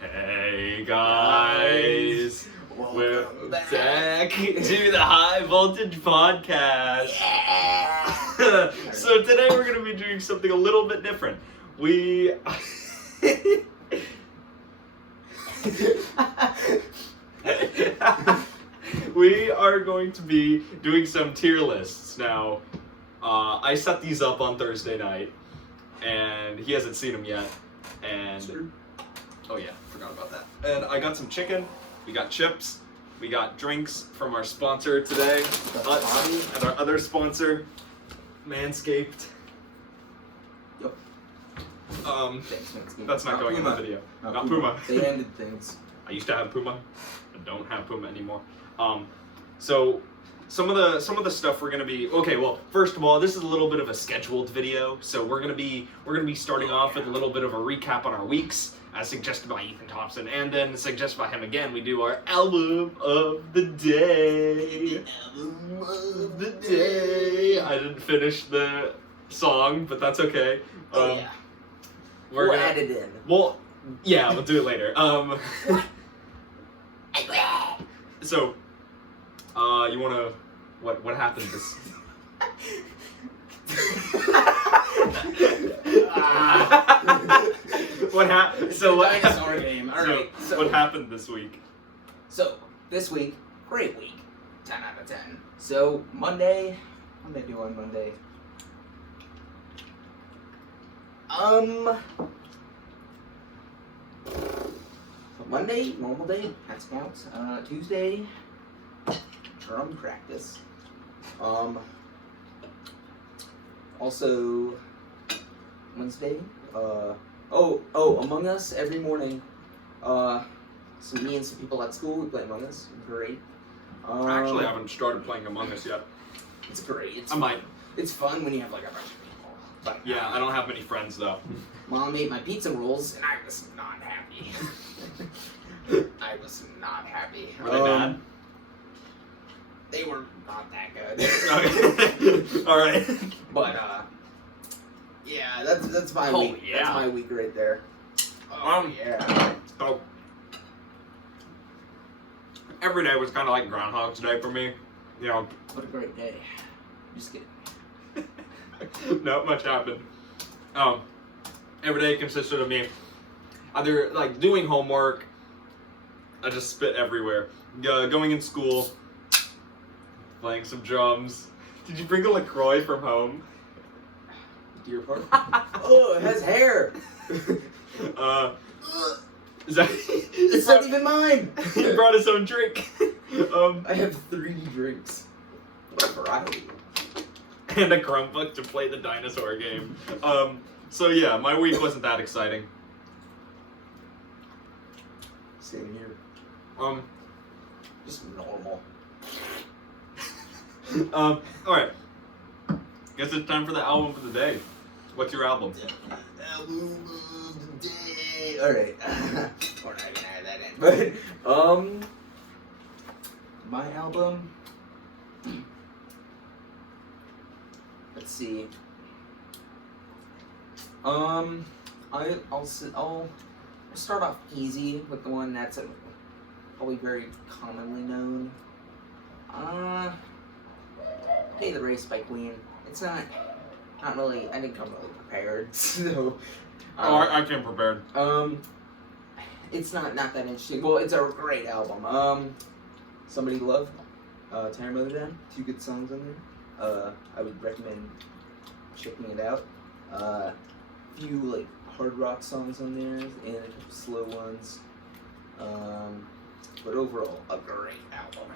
Hey guys, we're Welcome back to the High Voltage Podcast. Yeah. So today we're going to be doing something a little bit different. We are going to be doing some tier lists. Now, I set these up on Thursday night, and he hasn't seen them yet. And oh yeah, forgot about that. And I got some chicken, we got chips, we got drinks from our sponsor today, Utz, and our other sponsor, Manscaped. Yep. Thanks, Manscaped. That's not going in the video. Not Puma. They ended things. I used to have Puma. I don't have Puma anymore. So some of the stuff we're gonna be well. First of all, this is a little bit of a scheduled video, so we're gonna be starting off with a little bit of a recap on our weeks, as suggested by Ethan Thompson, and then suggested by him again. We do our album of the day. Album of The day. I didn't finish the song, but that's okay. Yeah. We'll add it in. Well, yeah, we'll do it later. So, you wanna what happened this? What happened? So what? Dinosaur game. All right. So what happened this week? So this week, great week. 10 out of 10. So Monday, what did I do on Monday? Monday, normal day, hat scouts. Tuesday, drum practice. Also, Wednesday, Among Us every morning. So me and some people at school, we play Among Us. Great. Actually, I haven't started playing Among Us yet. It's great. I might. It's fun when you have like a bunch of people. But Yeah, I don't have many friends though. Mom ate my pizza rolls, and I was not happy. I was not happy. Were they bad? They were not that good. Okay. All right. But yeah, that's my Oh, week. yeah. That's my week right there. Yeah. So every day was kind of like Groundhog's Day for me. You know, What a great day. Just kidding. not much happened. Every day consisted of me either like doing homework. I just spit everywhere. Going in school, playing some drums. Did you bring a LaCroix from home? Deer Park. Oh, it has hair. Is that? It's not even mine. He brought his own drink. I have 3 drinks. What a variety. And a Chromebook to play the dinosaur game. So yeah, my week wasn't that exciting. Same here. Just normal. Alright. Guess it's time for the album of the day. What's your album? Album of the day. Alright. We're not gonna add that in. But, my album. Let's see. I'll start off easy with the one that's probably very commonly known. Pay the Race by Queen. It's not really. I didn't come really prepared, so. I came prepared. It's not that interesting. Well, it's a great album. Somebody to Love, Tire Motor Down, 2 good songs on there. I would recommend checking it out. Few like hard rock songs on there and a couple slow ones. But overall, a great album.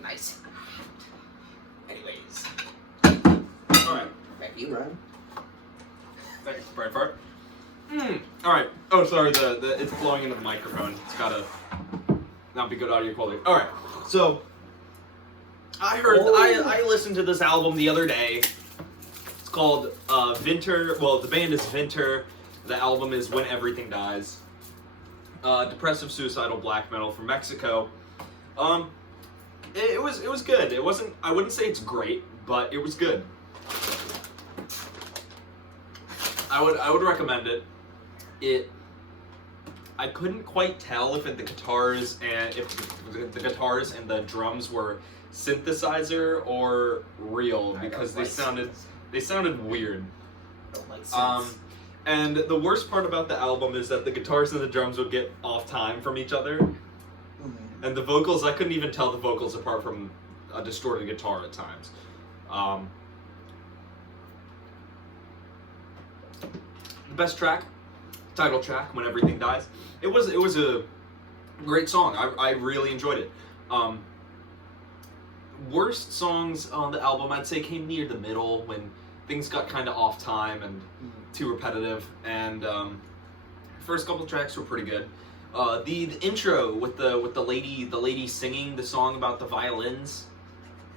Nice. Anyways. Alright. Back to you, Ryan. Thanks, Brad Fart. Alright. Oh, sorry, the it's blowing into the microphone. It's gotta not be good audio quality. Alright, so I heard I listened to this album the other day. It's called Vinter. Well, the band is Vinter. The album is When Everything Dies. Depressive suicidal black metal from Mexico. It was good. It wasn't. I wouldn't say it's great, but it was good. I would recommend it. I couldn't quite tell if the guitars and the guitars and the drums were synthesizer or real because they sounded weird. Don't like synths. And the worst part about the album is that the guitars and the drums would get off time from each other, and the vocals, I couldn't even tell the vocals apart from a distorted guitar at times. The best track, title track, When Everything Dies. It was a great song. I really enjoyed it. Worst songs on the album, I'd say, came near the middle when things got kind of off time and too repetitive. And first couple tracks were pretty good. The intro with the lady singing the song about the violins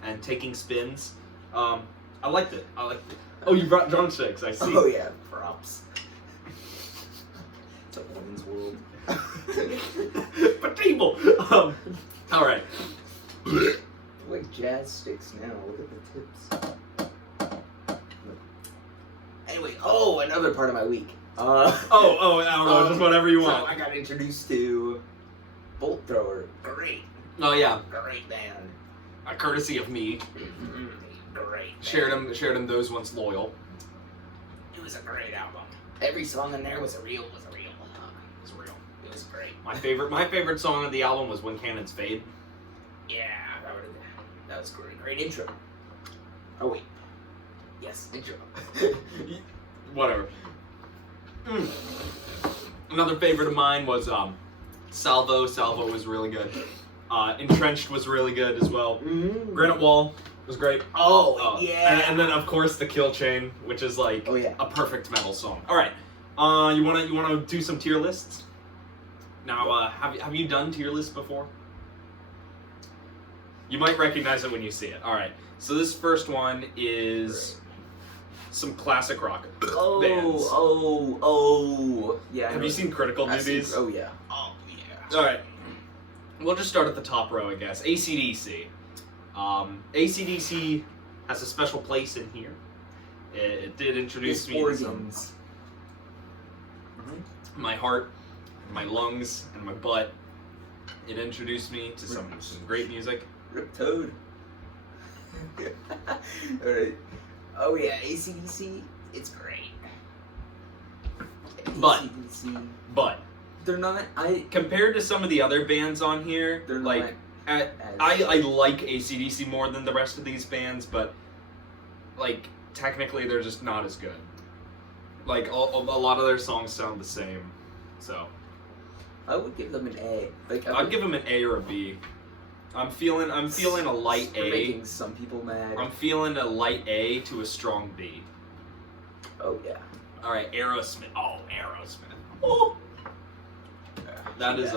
and taking spins. I liked it. Oh, you brought drumsticks. I see. Oh yeah, props. It's a woman's world. But table. All right. Like jazz sticks now. Look at the tips. Anyway, another part of my week. I don't know, just whatever you want. So I got introduced to Bolt Thrower. Great. Oh yeah. Great band. A courtesy of me. Great. Shared him those once loyal. It was a great album. Every song in there was real. It was real. It was great. My favorite song on the album was When Cannons Fade. Yeah, that was great. Great intro. Oh wait. Yes, intro. Whatever. Another favorite of mine was Salvo. Salvo was really good. Entrenched was really good as well. Granite Wall was great. Oh, yeah. And then of course the Kill Chain, which is like a perfect metal song. All right. You wanna do some tier lists? Now, have you done tier lists before? You might recognize it when you see it. All right. So this first one is some classic rock bands. Yeah. Have you seen Critical do these? Oh yeah. All right. We'll just start at the top row, I guess. AC/DC. AC/DC has a special place in here. It did introduce me to some, my heart, my lungs, and my butt. It introduced me to some great music. Rip Toad. Alright. Oh yeah, AC/DC, it's great. But they're not. Compared to some of the other bands on here, they're like I like AC/DC more than the rest of these bands, but like technically they're just not as good. Like a lot of their songs sound the same, so I would give them an A. I'd give them an A or a B. I'm feeling a light A. Making some people mad. I'm feeling a light A to a strong B. Oh yeah. All right, Aerosmith. Oh, Aerosmith. Oh. That is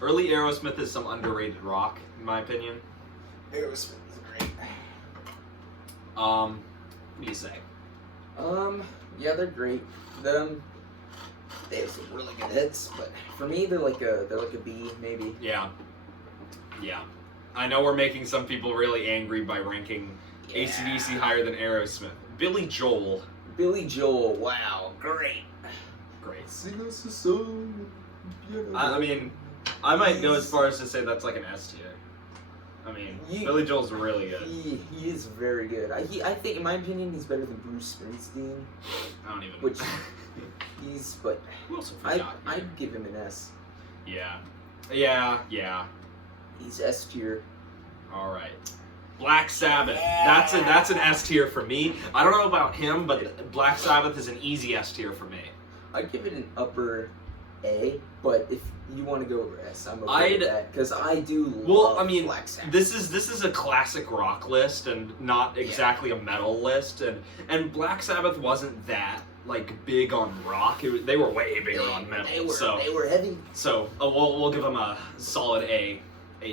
early Aerosmith is some underrated rock, in my opinion. Aerosmith is great. What do you say? Yeah, they're great. They have some really good hits, but for me, they're like a B maybe. Yeah. I know we're making some people really angry by ranking AC/DC higher than Aerosmith. Billy Joel. Wow, great. Sing us a song. I mean, I might go as far as to say that's like an S tier. I mean, Billy Joel's really good. He is very good. I think, in my opinion, he's better than Bruce Springsteen. I don't even. But who else have we got here? I'd give him an S. Yeah. He's S tier. All right. Black Sabbath. That's an S tier for me. I don't know about him, but Black Sabbath is an easy S tier for me. I'd give it an upper A, but if you want to go over S, I'm okay with that because I do love Black Sabbath. This is a classic rock list and not exactly a metal list, and Black Sabbath wasn't that like big on rock. They were way bigger on metal. They were heavy. So we'll give them a solid A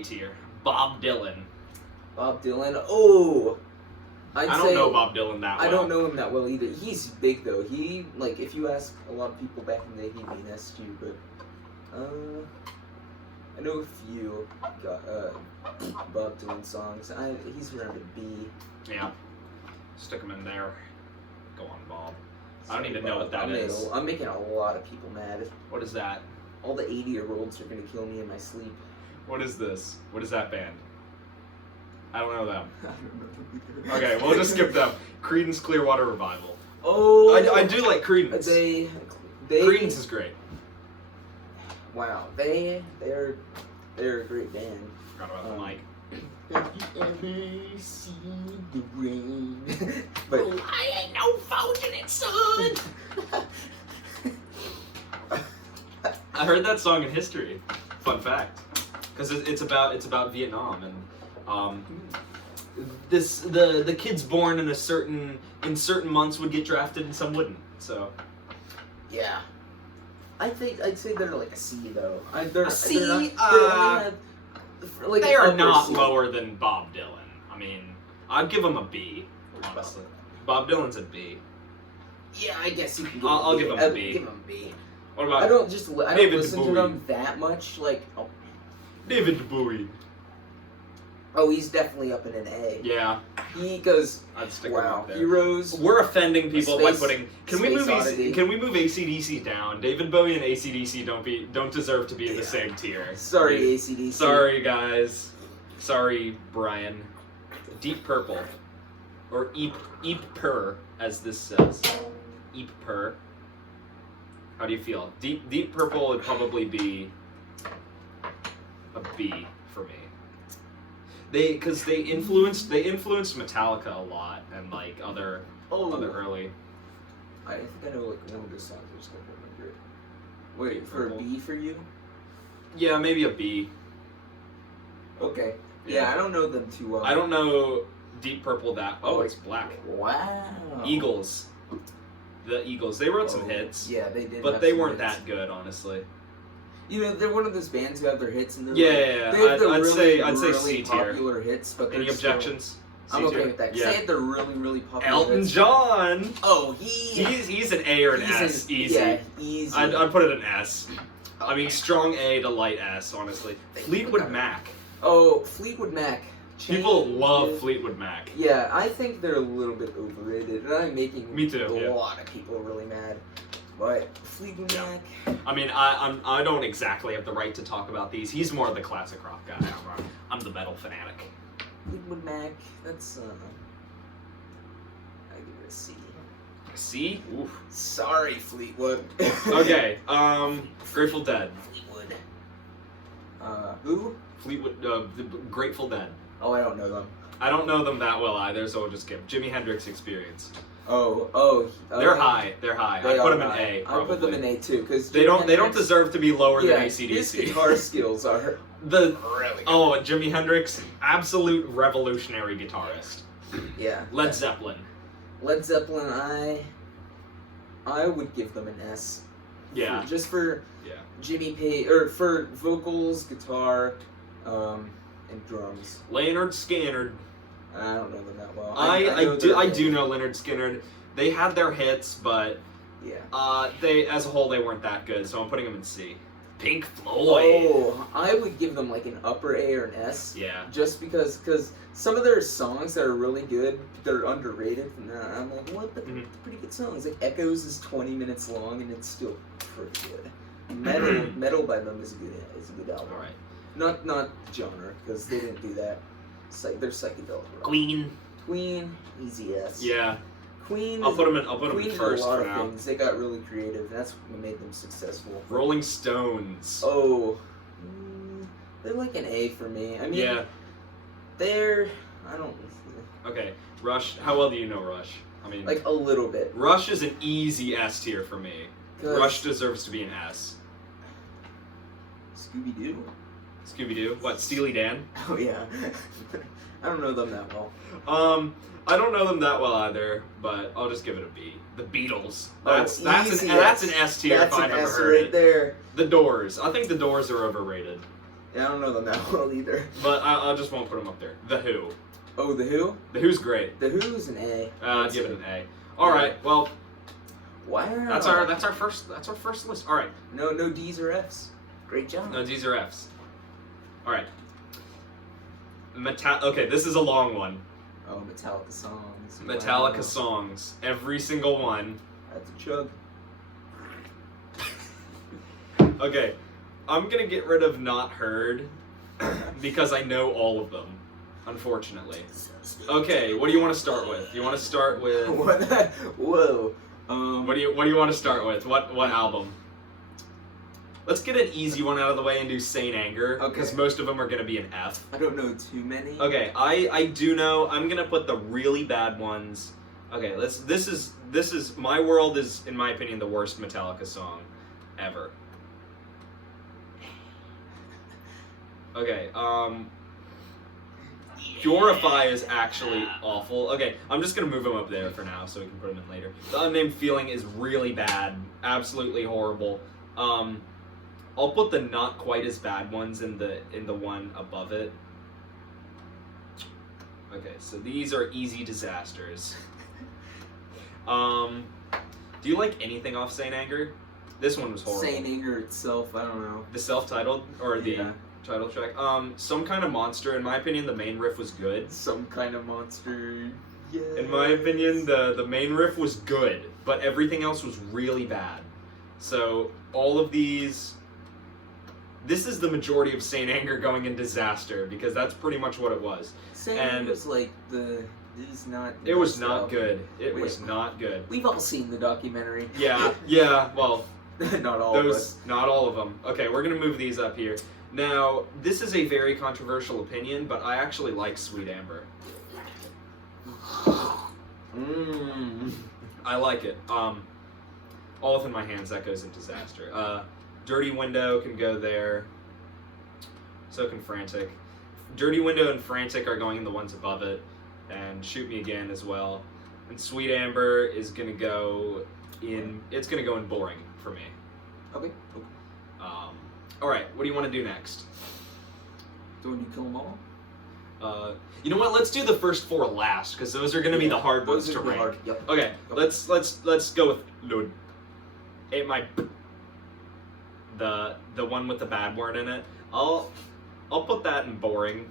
tier. Bob Dylan. Oh. I don't know Bob Dylan that well. I don't know him that well either. He's big though. He, like, if you ask a lot of people back in the day, he'd be an S tier, but I know a few got Bob Dylan songs. He's around a B. Yeah. Stick him in there. Go on, Bob. I don't even know what that is. I'm making a lot of people mad. What is that? all the 80-year-olds are gonna kill me in my sleep. What is this? What is that band? I don't know them. I don't know. Okay, we'll just skip them. Creedence Clearwater Revival. Oh, I do like Creedence. They Creedence is great. Wow, they're a great band. Forgot about the mic. Have you ever seen the rain? But I ain't no fortunate son. I heard that song in history. Fun fact, because it's about Vietnam and the kids born in certain months would get drafted and some wouldn't. So yeah, I'd say they're like a C though. They are not lower than Bob Dylan. I mean, I'd give them a B. Honestly, Bob Dylan's a B. Yeah, I guess you can. I'll give him a B. Give him a B. What about I don't listen to Bowie? them that much. Like, David Bowie? he's definitely up in an A. Yeah, He goes. I'd stick him Wow, up there. Heroes. We're offending people by Space- putting. Can we move AC/DC down? David Bowie and AC/DC don't deserve to be in the same tier. Sorry, Please. AC/DC. Sorry, guys. Sorry, Brian. Deep Purple, or Eep Purr, as this says. Eep Purr. How do you feel? Deep Purple would probably be a B for me. Because they influenced Metallica a lot and like other early. I think I know like one of those songs. I just don't remember it. Wait, for a B for you? Yeah, maybe a B. Okay. Yeah, I don't know them too well. I don't know Deep Purple that. Oh, it's black. Wow. Eagles. The Eagles. They wrote some hits. Yeah, they did. But have they some weren't hits. that good, honestly. You know, they're one of those bands who have their hits and they're Yeah, they have the I'd really say C tier. popular hits, but Any they're still- objections? I'm C okay tier? with that. 'Cause Yeah. they had the really popular Elton hits. John. Oh, He's an A or an S. Easy. Yeah, easy. I'd put it an S. I mean, strong A to light S, honestly. Fleetwood Mac. Oh, Fleetwood Mac. People love Fleetwood Mac. Yeah, I think they're a little bit overrated, and I'm making Me too, a yeah. lot of people really mad. But Fleetwood Yeah. Mac. I mean, I don't exactly have the right to talk about these. He's more the classic rock guy. I'm the metal fanatic. Fleetwood Mac. That's I give it a C. C? Oof. Sorry, Fleetwood. Okay. Grateful Dead. Fleetwood. Who? Fleetwood. The Grateful Dead. Oh, I don't know them. I don't know them that well either, so we'll just skip. Jimi Hendrix Experience. They're high. They're high. They I put are them in high. A. I Probably. put them in A too, because They don't deserve to be lower than His AC/DC. guitar skills are The really good. Oh, Jimi Hendrix, absolute revolutionary guitarist. Yeah. Led Zeppelin. Led Zeppelin, I would give them an S. Yeah. Just for Yeah. Jimmy Page, or for vocals, guitar, and drums. Leonard Skinner. I don't know them that well. I do know Leonard Skinner. They had their hits, but Yeah. they as a whole they weren't that good. So I'm putting them in C. Pink Floyd. Oh, I would give them like an upper A or an S. Yeah. Just because some of their songs that are really good, they're underrated. And I'm like, what? But they're pretty good songs. Like Echoes is 20 minutes long and it's still pretty good. Metal by them is a good album. All right. Not genre, because they didn't do that. They're psychedelic rock. Queen. Queen, easy S. Yeah. Queen. I'll put them in. Queen did first a lot for of now. things. They got really creative, and that's what made them successful. Rolling Stones. Oh, they're like an A for me. I mean, Yeah. I don't Okay. Rush. How well do you know Rush? I mean, like a little bit. Rush is an easy S tier for me. 'Cause Rush deserves to be an S. Scooby Doo. Scooby Doo. What? Steely Dan. Oh yeah. I don't know them that well. I don't know them that well either, but I'll just give it a B. The Beatles. Oh, That's easy an S tier That's if an I've ever S heard right it. there. The Doors. I think the Doors are overrated, Yeah, I don't know them that well either. but I just won't put them up there. The Who. Oh, The Who. The Who's great. The Who's an A. I'd give it an A. All right. Well, Wow. that's our first list. All right. No D's or F's. Great job. No D's or F's. All right. Okay, this is a long one. Oh, Metallica songs. Metallica Wow. songs. Every single one. That's a chug. Okay. I'm gonna get rid of Not Heard because I know all of them, unfortunately. Okay, what do you want to start with? You want to start with What? Whoa. what do you want to start with? What album? Let's get an easy one out of the way and do Saint Anger, because Okay. most of them are gonna be an F. I don't know too many. Okay, I do know. I'm gonna put the really bad ones. Okay, this is My World is, in my opinion, the worst Metallica song ever. Okay, Purify is actually awful. Okay, I'm just gonna move him up there for now so we can put him in later. The Unnamed Feeling is really bad, absolutely horrible. I'll put the not quite as bad ones in the one above it. Okay, so these are easy disasters. Do you like anything off Saint Anger? This one was horrible. Saint Anger itself, I don't know. The self-titled or the Yeah. title track. Some Kind of Monster. In my opinion, the main riff was good. Some Kind of Monster. Yeah. In my opinion, the main riff was good, but everything else was really bad. So all of these. This is the majority of Saint Anger going in disaster because that's pretty much what it was. Saint and- Anger was like the. It was not. It was best not album. good. It Wait. was not good. We've all seen the documentary. Yeah. Well, Not all of us. those, not all of them. Okay, we're gonna move these up here. Now, this is a very controversial opinion, but I actually like Sweet Amber. I like it. All Within My Hands, that goes in disaster. Dirty Window can go there. So can Frantic. Dirty Window and Frantic are going in the ones above it, and Shoot Me Again as well. And Sweet Amber is gonna go in. It's gonna go in boring for me. Okay. All right, what do you want to do next? Don't you kill them all? You know what? Let's do the first four last because those are gonna be the hard ones Those to are the rank. hard- Yep. Okay, let's go with Load. The one with the bad word in it. I'll put that in boring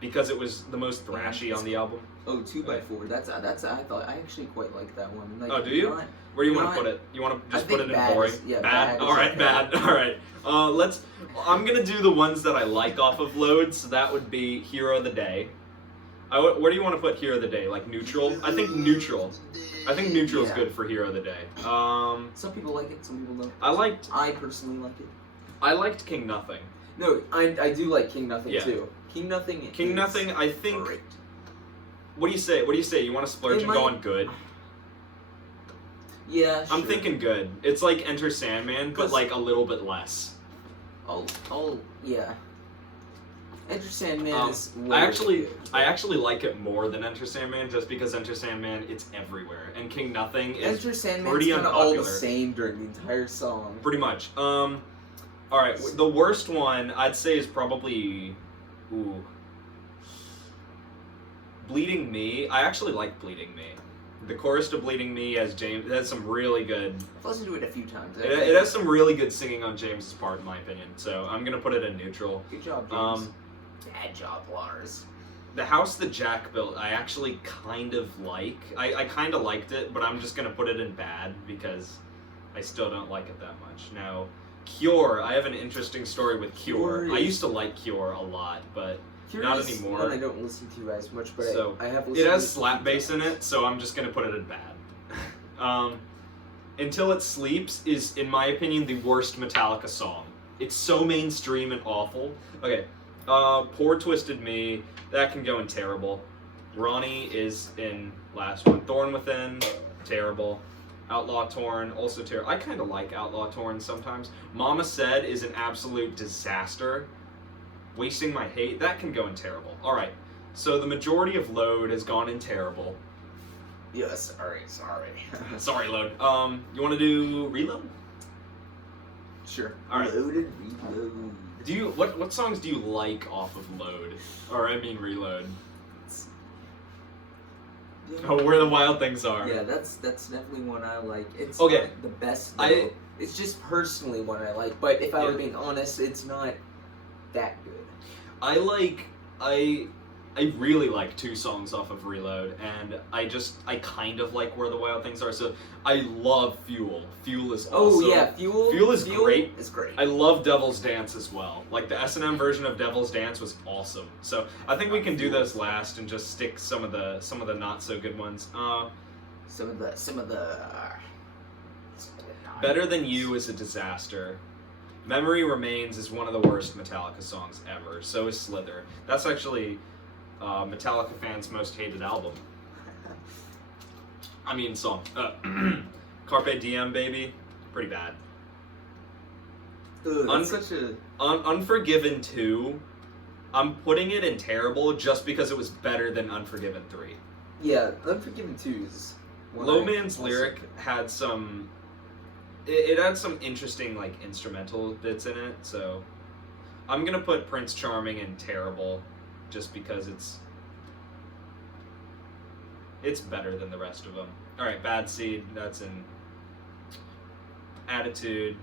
because it was the most thrashy on the album. Oh, 2x4. That's I thought I actually quite like that one. Like, Oh, do you? not- Where do you want not- to put it? You want to just I put think it in bad boring? is- yeah, bad. bad All is right, okay. bad. All right. I'm gonna do the ones that I like off of Load. So that would be Hero of the Day. Where do you want to put Hero of the Day? Like neutral? I think neutral. I think neutral is Yeah. good for Hero of the Day. Some people like it, some people don't. I personally like it. liked King Nothing. No, I do like King Nothing Yeah. too. King Nothing. King is Nothing, I think. Great. What do you say? You want to splurge It and go might- on good? Yeah, I'm sure. thinking good. It's like Enter Sandman, but 'Cause- like a little bit less. Yeah. Enter Sandman is. I actually like it more than Enter Sandman just because Enter Sandman, it's everywhere, and King Nothing is Enter Sandman's pretty kind of all the unpopular. same during the entire song. pretty much. All right, the worst one I'd say is probably, Bleeding Me. I actually like Bleeding Me. The chorus to Bleeding Me has some really good. I've listened to it a few times. It has some really good singing on James's part, in my opinion. So I'm gonna put it in neutral. Good job, James. Bad job, Lars. The house that Jack built, I actually kind of like. I kind of liked it, but I'm just gonna put it in bad because I still don't like it that much. Now, Cure, I have an interesting story with Cure. I used to like Cure a lot, but not Curious anymore. one I don't listen to as much, but So, I have listened it has to slap a few bass in times. it, so I'm just gonna put it in bad. Until It Sleeps is, in my opinion, the worst Metallica song. It's so mainstream and awful. Okay, Poor Twisted Me, that can go in terrible. Ronnie is in last one. Thorn Within, terrible. Outlaw Torn, also terrible. I kind of like Outlaw Torn sometimes. Mama Said is an absolute disaster. Wasting My Hate, that can go in terrible. Alright, so the majority of Load has gone in terrible. Yes, sorry. Sorry, Load. You want to do Reload? Sure. All right. Loaded, reload. What songs do you like off of Load? Or I mean Reload. Yeah. Oh, Where the Wild Things Are. Yeah, that's definitely one I like. It's Okay. not the best. I- Though. It's just personally one I like. But if I were Yeah. being honest, it's not that good. I really like 2 songs off of Reload, and I kind of like Where the Wild Things Are. So I love Fuel. Fuel is Oh also, yeah, Fuel. Fuel is great. It's great. I love Devil's Dance as well. Like the S&M version of Devil's Dance was awesome. So I think we can do those last and just stick some of the not so good ones. Some of the. Better Than You is a disaster. Memory Remains is one of the worst Metallica songs ever. So is Slither. That's actually Metallica fans' most hated album. I mean song. Carpe Diem, baby. Pretty bad. Ugh, that's such a. Unforgiven 2, I'm putting it in terrible just because it was better than Unforgiven 3. Yeah, Unforgiven 2 is. Low Man's Lyric had some. It had some interesting like instrumental bits in it, so I'm gonna put Prince Charming in terrible, just because it's better than the rest of them. All right, Bad Seed, that's in Attitude.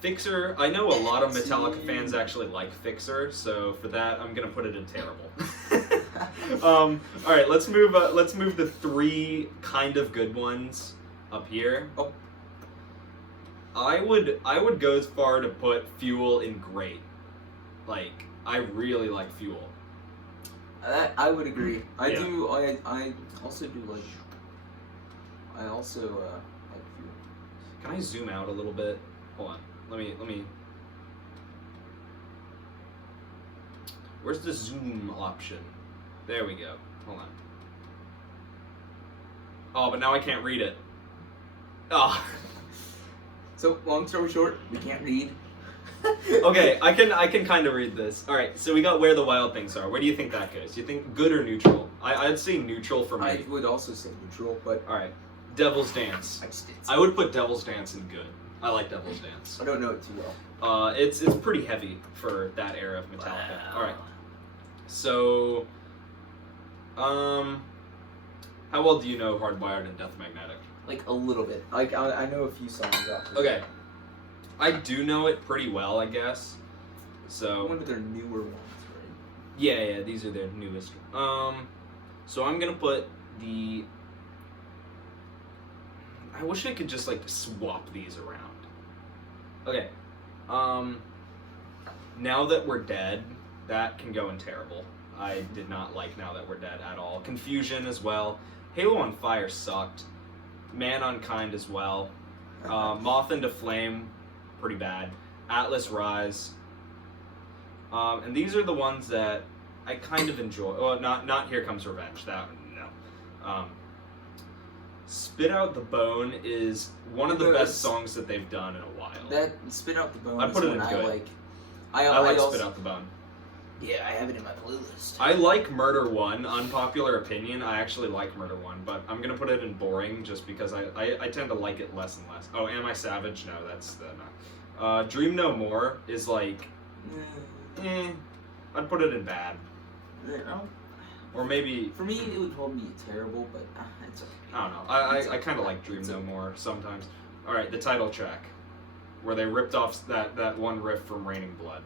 Fixer, I know a lot of Metallica fans actually like Fixer, so for that I'm gonna put it in terrible. All right, let's move the 3 kind of good ones up here. Oh. I would go as far to put Fuel in great. Like, I really like Fuel. I would agree. I Yeah. do. I also do like. I also like Fuel. Can I zoom out a little bit? Hold on. Let me. Where's the zoom option? There we go. Hold on. Oh, but now I can't read it. Oh. So long story short, we can't read. Okay, I can kind of read this. All right, so we got Where the Wild Things Are. Where do you think that goes? You think good or neutral? I'd say neutral for me. I would also say neutral, but All right, Devil's Dance. I just did. I would put Devil's Dance in good. I like Devil's Dance. I don't know it too well. It's pretty heavy for that era of Metallica. Wow. All right, so how well do you know Hardwired and Death Magnetic? Like a little bit. Like I know a few songs off. Okay, I do know it pretty well, I guess. So One of their newer ones, right? yeah, these are their newest. So I'm gonna put the. I wish I could just like swap these around. Okay, Now That We're Dead, that can go in terrible. I did not like Now That We're Dead at all. Confusion as well. Halo on Fire sucked. Man Unkind as well. Moth into Flame, pretty bad. Atlas Rise. And these are the ones that I kind of enjoy. Oh, not Here Comes Revenge. That no. Spit Out the Bone is one of the best songs that they've done in a while. That Spit Out the Bone I'd put is it in one good. I like. I like also, Spit Out the Bone. Yeah, I have it in my playlist. I like Murder 1, unpopular opinion. I actually like Murder 1, but I'm going to put it in boring just because I tend to like it less and less. Oh, Am I Savage? No, that's no. Dream No More is like, I'd put it in bad. Or maybe, For me, it would probably be terrible, but it's okay. I don't know. I kind of like Dream No More sometimes. Alright, the title track, where they ripped off that one riff from Raining Blood.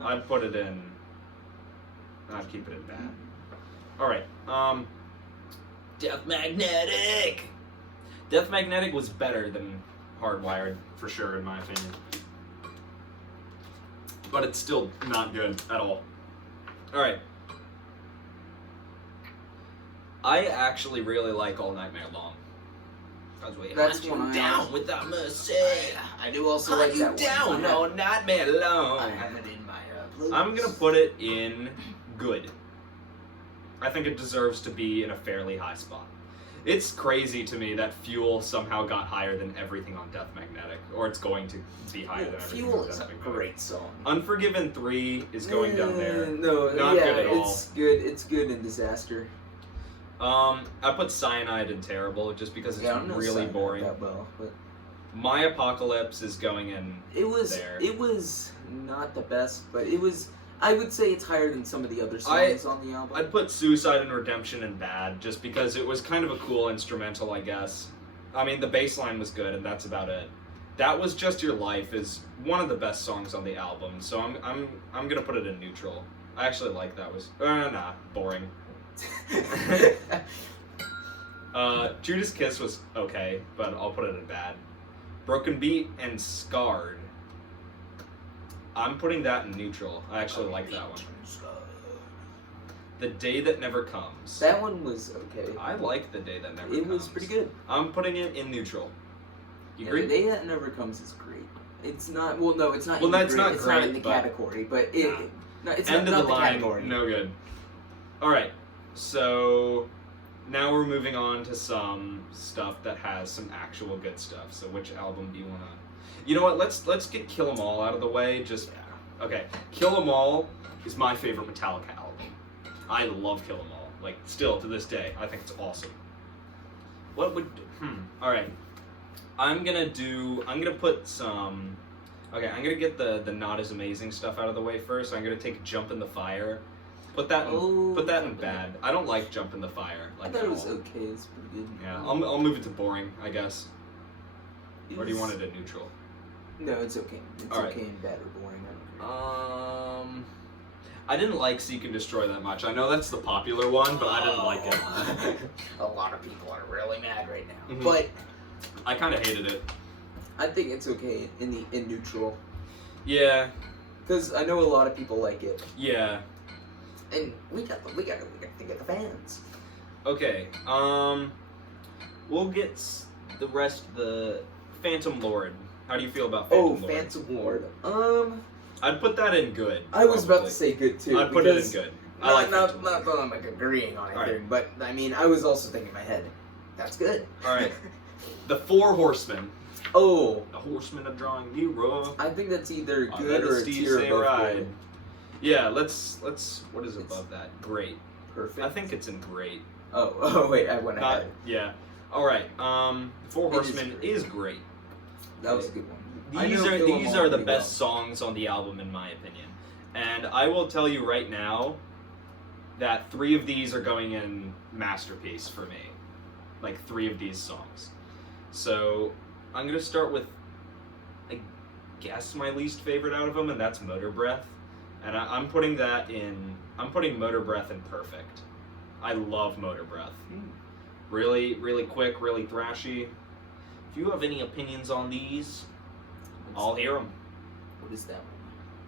I'd put it in, I'd keep it in bad. Alright, Death Magnetic! Death Magnetic was better than Hardwired, for sure, in my opinion. But it's still not good at all. Alright. I actually really like All Nightmare Long. That's Hunt one you I down also- without mercy. I do also Hunt like you that one. down, no nightmare long. I have it in my playlist. I'm gonna put it in good. I think it deserves to be in a fairly high spot. It's crazy to me that Fuel somehow got higher than everything on Death Magnetic, or it's going to be higher than everything Fuel on is Death a Magnetic. great song. Unforgiven 3 is going down there. No, Not yeah, good at all. it's good. It's good in Disaster. I put Cyanide in terrible just because it's Yeah, I don't know really Cyanide boring. that well, but My Apocalypse is going in. it was there. it was not the best, but it was. I would say it's higher than some of the other songs on the album. I'd put Suicide and Redemption in bad just because it was kind of a cool instrumental, I guess. I mean, the bass line was good, and that's about it. That Was Just Your Life is one of the best songs on the album, so I'm gonna put it in neutral. I actually like that. Was nah, boring. Judas Kiss was okay, but I'll put it in bad. Broken Beat and Scarred. I'm putting that in neutral. I actually like that one. The Day That Never Comes. That one was okay. I like The Day That Never Comes. It was pretty good. I'm putting it in neutral. You Yeah, agree? The Day That Never Comes is great. It's not. Well, no, it's not. Well, in that's great, not it's great, not in the but- category, but it. No, it's End not of the the line, category. no good. Alright, so now we're moving on to some stuff that has some actual good stuff. So which album do you want to... You know what, let's get Kill 'Em All out of the way. Just, okay, Kill 'Em All is my favorite Metallica album. I love Kill 'Em All. Like, still, to this day, I think it's awesome. What would... Alright. I'm gonna put some... Okay, I'm gonna get the not as amazing stuff out of the way first. I'm gonna take Jump in the Fire. Put that in bad. I don't like Jump in the Fire. I Like, thought at it was all. okay. It's pretty good. Yeah, I'll move it to boring, I guess. Or do you want it in neutral? No, it's okay. It's All right. okay and bad or boring. I don't care. I didn't like Seek and Destroy that much. I know that's the popular one, but I didn't like it. A lot of people are really mad right now, Mhm. but I kind of hated it. I think it's okay in neutral Yeah, because I know a lot of people like it, yeah. and we got to get the fans. Okay, we'll get the rest of the Phantom Lord. How do you feel about Phantom Lord? Phantom Lord. I'd put that in good. I was about probably. to say good too. I'd put it in because good. I like Phantom not that I'm like agreeing on Alright. anything, but I mean, I was also thinking in my head, that's good. Alright. The Four Horsemen. Oh, The Horsemen of Drawing Nearer. I think that's either Oh, good let or a Steve tier say above ride. good. Yeah, let's. What is above that? Great. Perfect. I think it's in great. Oh wait, I went Not, ahead. yeah. All right. Four It is Horsemen great. is great. That was a good one. I These know are Kill 'Em these All are the pretty best songs on the album in my opinion, and I will tell you right now that 3 of these are going in masterpiece for me. Like 3 of these songs. So I'm gonna start with, I guess, my least favorite out of them, and that's Motor Breath. And I'm putting that in. I'm putting Motor Breath in perfect. I love Motor Breath. Really, really quick, really thrashy. If you have any opinions on these, I'll hear them. What is that one?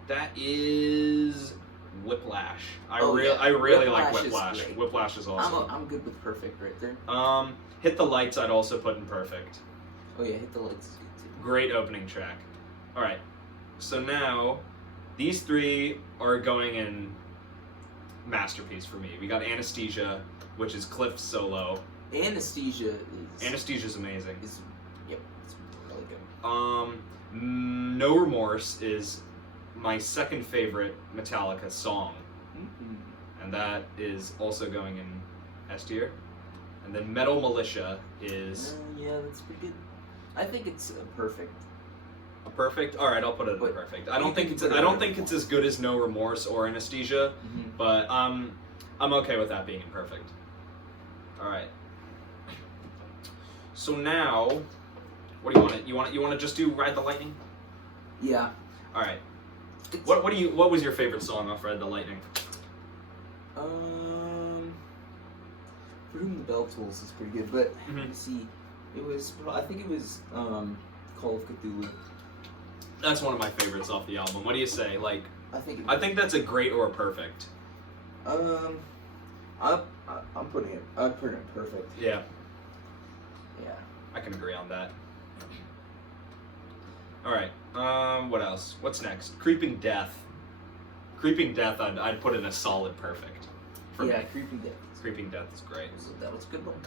That is Whiplash. I Oh, really, yeah. I really like Whiplash is Whiplash. great. Whiplash is awesome. I'm good with perfect right there. Hit the Lights. I'd also put in perfect. Oh yeah, Hit the Lights is good too. Great opening track. All right. So now, these 3 are going in masterpiece for me. We got Anesthesia, which is Cliff's solo. Anesthesia is Anestesia's amazing. Yep, it's really good. No Remorse is my second favorite Metallica song, and that is also going in S tier. And then Metal Militia is Yeah, that's pretty good. I think it's perfect. a perfect. All right, I'll put it in But perfect. I you don't think can it's. put it I don't in think it's as good as No Remorse or Anesthesia, but I'm okay with that being in perfect. All right. So now, what do you want? You want to just do Ride the Lightning? Yeah. All right. It's- What was your favorite song off Ride the Lightning? For Whom the Bell Tolls is pretty good, but Mhm. let me see. It was. I think it was Call of Cthulhu. That's one of my favorites off the album. What do you say? Like, I think. I think that's a great or a perfect. I'm putting it. I'm putting it perfect. Yeah, Yeah. I can agree on that. All right. What else? What's next? Creeping Death. Creeping Death, I'd put in a solid perfect. For Yeah, me. Creeping Death. Creeping Death is great. That was a good one.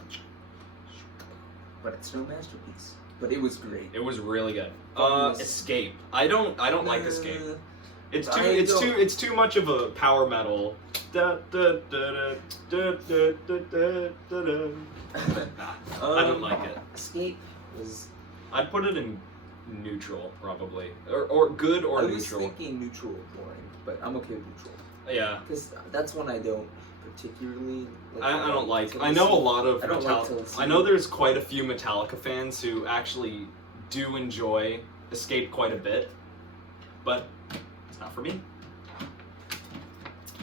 But it's no masterpiece. But it was great. It was really good. Fabulous. Escape. I don't like Escape. It's too. I It's don't- too. It's too much of a power metal. Da, da, da, da, da, da, da, da, da, da. Nah, I don't like it. Escape was. I'd put it in neutral, probably, or good or I was neutral. thinking neutral boring, but I'm okay with neutral Yeah, because that's one I don't particularly. I don't like. to I know a listen. lot of I don't like to Metallica. listen. I know there's quite a few Metallica fans who actually do enjoy Escape quite a bit, but it's not for me.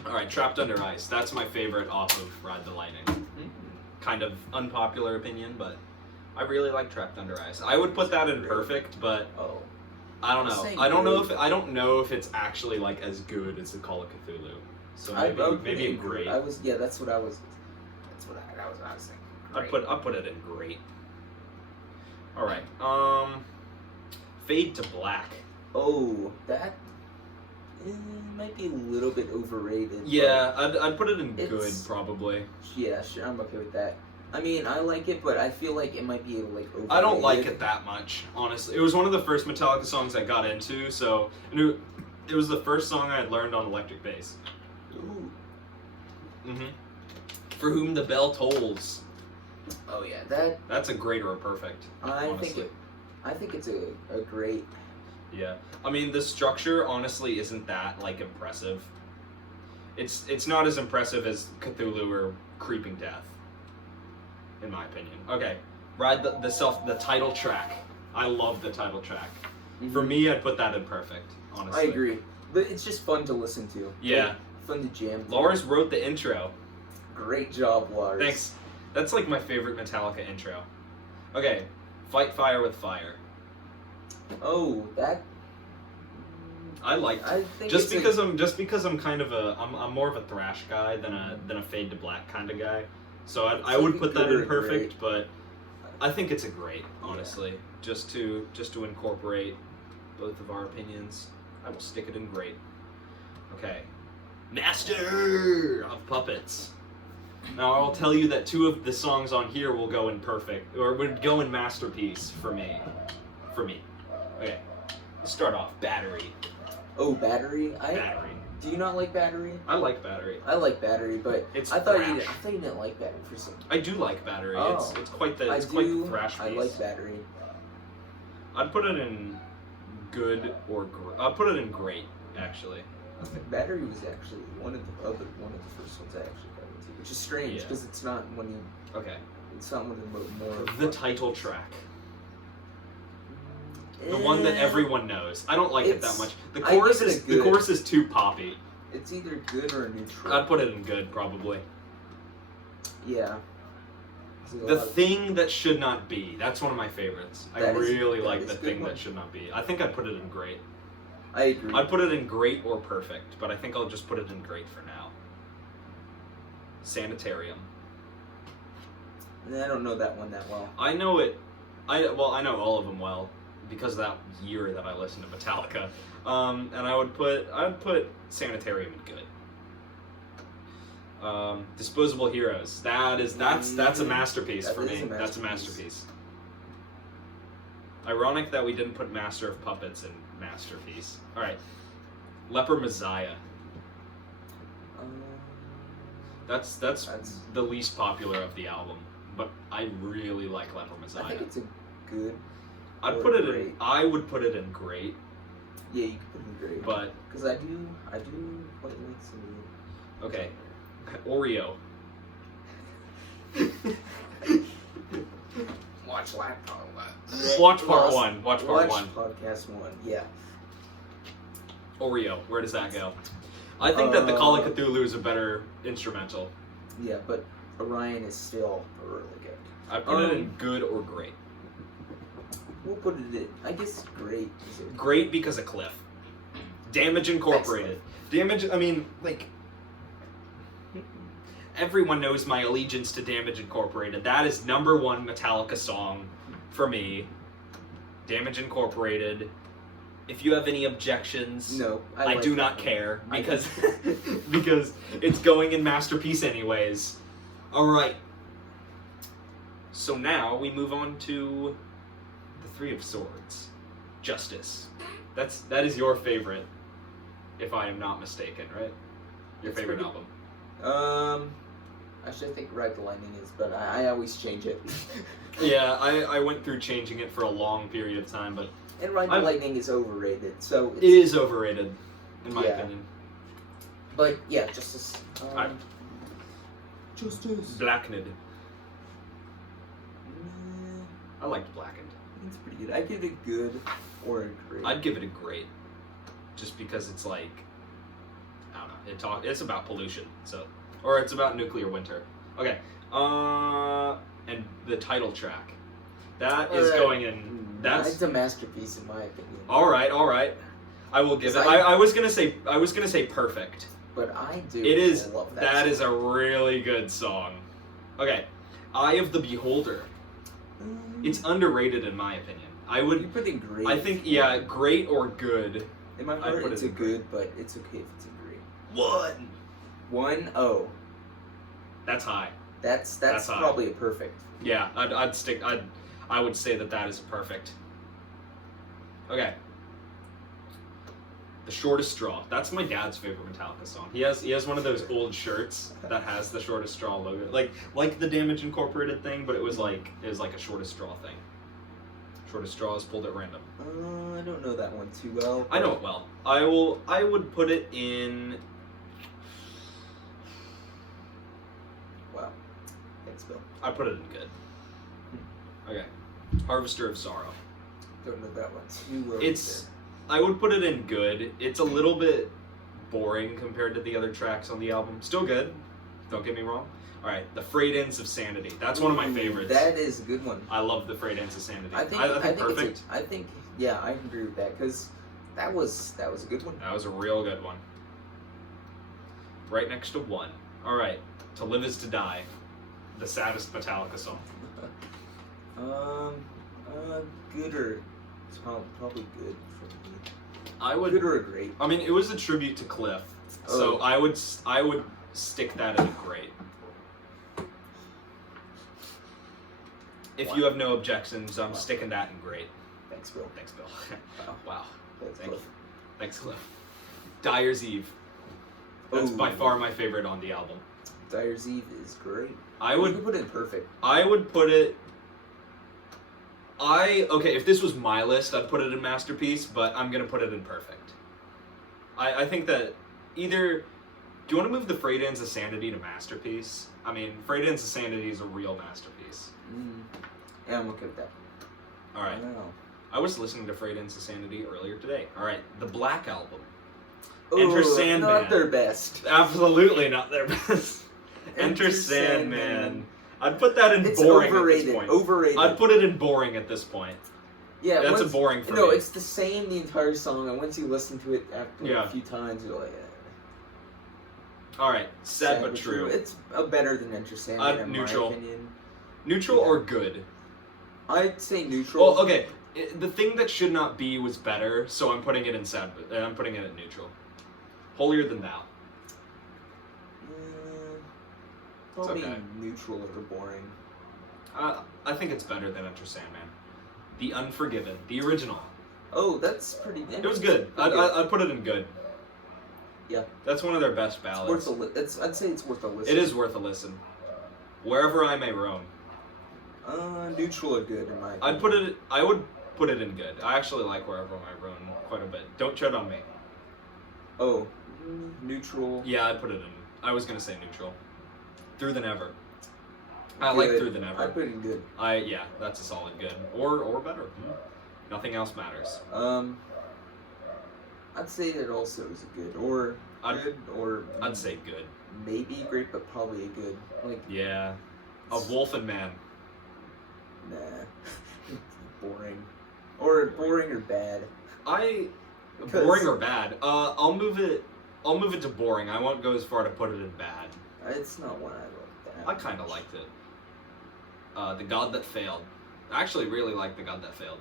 All right, Trapped Under Ice. That's my favorite off of Ride the Lightning. Kind of unpopular opinion, but I really like Trapped Under Ice. I would put that in perfect, but Oh. I don't know. Same I don't know grade. if it's actually like as good as the Call of Cthulhu. So I would maybe put it in great. That's what I was thinking. I'd put it in great. All right. Fade to Black. Oh, that might be a little bit overrated. Yeah, I'd put it in good It's- probably. But yeah, sure, I'm okay with that. I mean, I like it, but I feel like it might be like overrated. I don't like it that much, honestly. It was one of the first Metallica songs I got into, so it was the first song I had learned on electric bass. Ooh. For Whom the Bell Tolls. Oh yeah, That's a great or a perfect. I honestly. think it's a great. Yeah, I mean the structure honestly isn't that like impressive. It's not as impressive as Cthulhu or Creeping Death, in my opinion. Okay, Ride the title track. I love the title track. For me, I'd put that in perfect. Honestly, I agree, but it's just fun to listen to. Yeah, Like, fun to jam. to. Lars wrote the intro. Great job, Lars. Thanks. That's like my favorite Metallica intro. Okay, Fight Fire with Fire. Oh, that. I liked I think just it's because I'm kind of I'm more of a thrash guy than a Fade to Black kind of guy. So I It's would like put that good in or perfect, but I think it's a great, honestly. Just to incorporate both of our opinions, I will stick it in great. Okay. Master of Puppets. Now I'll tell you that 2 of the songs on here will go in perfect, or would go in masterpiece for me. Okay. Let's start off. Battery. Oh, Battery. Battery. Do you not like Battery? I like Battery. I like Battery, but It's I thought thrash. you didn't like Battery for some. I do like Battery. Oh. It's quite the I quite do. the thrash piece. I like Battery. I'd put it in good or I'd put it in great actually. Battery was actually one of the first ones I actually got into, which is strange Yeah. because it's not one you. Okay. It's not one of the more. The title track. The one that everyone knows. I don't like it that It's- much. The I give chorus it a is good. the chorus is too poppy. It's either good or neutral. I'd put it in good probably. Yeah. There's a The lot of- Thing That Should Not Be. That's one of my favorites. I That is- really that like is The a good Thing one. That Should Not Be. I think I'd put it in great. I agree. I'd put it in great or perfect, but I think I'll just put it in great for now. Sanitarium. I don't know that one that well. I know it. I know all of them well because of that year that I listened to Metallica. And I'd put Sanitarium in good. Disposable Heroes. That's a masterpiece That for is me. a That's a masterpiece. Ironic that we didn't put Master of Puppets in masterpiece. All right. Leper Messiah. That's the least popular of the album, but I really like Leper I Messiah. think it's a good. I'd or put it in. great. I would put it in great, Yeah, you could put it in great. but Because I do quite like some of okay. Oreo. Watch part Watch part one. Watch part one. podcast 1. Yeah. Oreo. Where does that go? I think that the Call of Cthulhu is a better instrumental. Yeah, but Orion is still really good. I put it in good or great. We'll put it in. I guess great. Is it? Great because of Cliff. Damage Incorporated. Damage. I mean, like. Everyone knows my allegiance to Damage Incorporated. That is #1 Metallica song for me. Damage Incorporated. If you have any objections, No, I like do that not one. care I because do. because it's going in masterpiece anyways. All right. So now we move on to the Three of Swords, Justice. That is your favorite, if I am not mistaken, right? Your It's favorite pretty- album. Actually, I think Ride the Lightning is, but I always change it. Yeah, I went through changing it for a long period of time, but And Ride the I'm- Lightning is overrated, so it's, it is overrated, in my Yeah. opinion. But yeah, Justice. Alright. Justice. Blackened. Nah, I liked Blackened. it's pretty good. I give it good or a great. I'd give it a great, just because it's like, I don't know. It's about pollution, or it's about nuclear winter. Okay. And the title track. That is going in. It's a masterpiece in my opinion. All right. I will give it. I was gonna say perfect. But I do. It is. Love That song. is a really good song. Okay, Eye of the Beholder. It's underrated in my opinion. You put it great. I think great or good. In my heart, it's a good, but it's okay if it's a great. 1-0. That's high. That's high. probably a perfect. Yeah, I would say that is a perfect. Okay. The Shortest Straw. That's my dad's favorite Metallica song. He has one of those old shirts that has the Shortest Straw logo, like the Damage Incorporated thing, but it was like a Shortest Straw thing. Shortest Straw is pulled at random. I don't know that one too well. I know it well. I would put it in. Wow. Thanks, Bill. I put it in good. Okay. Harvester of Sorrow. Don't know that one too well. I would put it in good. It's a little bit boring compared to the other tracks on the album. Still good. Don't get me wrong. All right, The Frayed Ends of Sanity. That's one of my favorites. That is a good one. I love The Frayed Ends of Sanity. I think perfect. Yeah, I agree with that because that was a good one. That was a real good one. Right next to 1. All right, To Live Is to Die, the saddest Metallica song. Good or it's probably good for me. I would. Good or great. I mean, it was a tribute to Cliff, so I would stick that in a great. If you have no objections, I'm sticking that in great. Thanks, Bill. Thanks, Bill. Wow. Thanks, Thank Cliff. you. Thanks, Cliff. Dyer's Eve. That's by far my favorite on the album. Dyer's Eve is great. You could put it in perfect. I would put it. Okay, if this was my list, I'd put it in masterpiece, but I'm gonna put it in perfect. I think that either. Do you want to move the Frayed Ends of Sanity to masterpiece? I mean, Frayed Ends of Sanity is a real masterpiece. Yeah, I'm okay with that. All right. I was listening to Frayed Ends of Sanity earlier today. All right, the Black Album. Enter Sandman. Not their best. Absolutely not their best. Enter Sandman. I'd put that in boring overrated. at this point. Overrated. I'd put it in boring at this point. Yeah, that's a boring for me. No, it's the same the entire song, and once you listen to it after a few times, you're like, all right, sad but true. It's better than Enter Sandman in neutral. my opinion. Neutral or good? I'd say neutral. Well, okay. The thing that should not be was better, so I'm putting it in sad. I'm putting it at neutral. Holier Than Thou. Probably okay. Neutral or boring. I think it's better than Enter Sandman. The Unforgiven, the original. Oh, that's pretty. It was good. I'd put it in good. Yeah. That's one of their best ballads. I'd say it's worth a listen. It is worth a listen. Wherever I May Roam. Neutral or good in my opinion. I would put it in good. I actually like Wherever I May Roam quite a bit. Don't Tread on Me. Oh, neutral. Yeah, I'd put it in. I was gonna say neutral. Through the Never. I like Through the Never. I'd put it in good. Yeah, that's a solid good. Or better. Nothing else matters. I'd say it also is a good or I'd say good. Maybe great, but probably a good. Yeah. A Wolf and Man. Nah. Boring. Or boring or bad. Boring or bad. I'll move it to boring. I won't go as far to put it in bad. It's not one I like that. I kind of liked it. The God That Failed. I actually really like The God That Failed.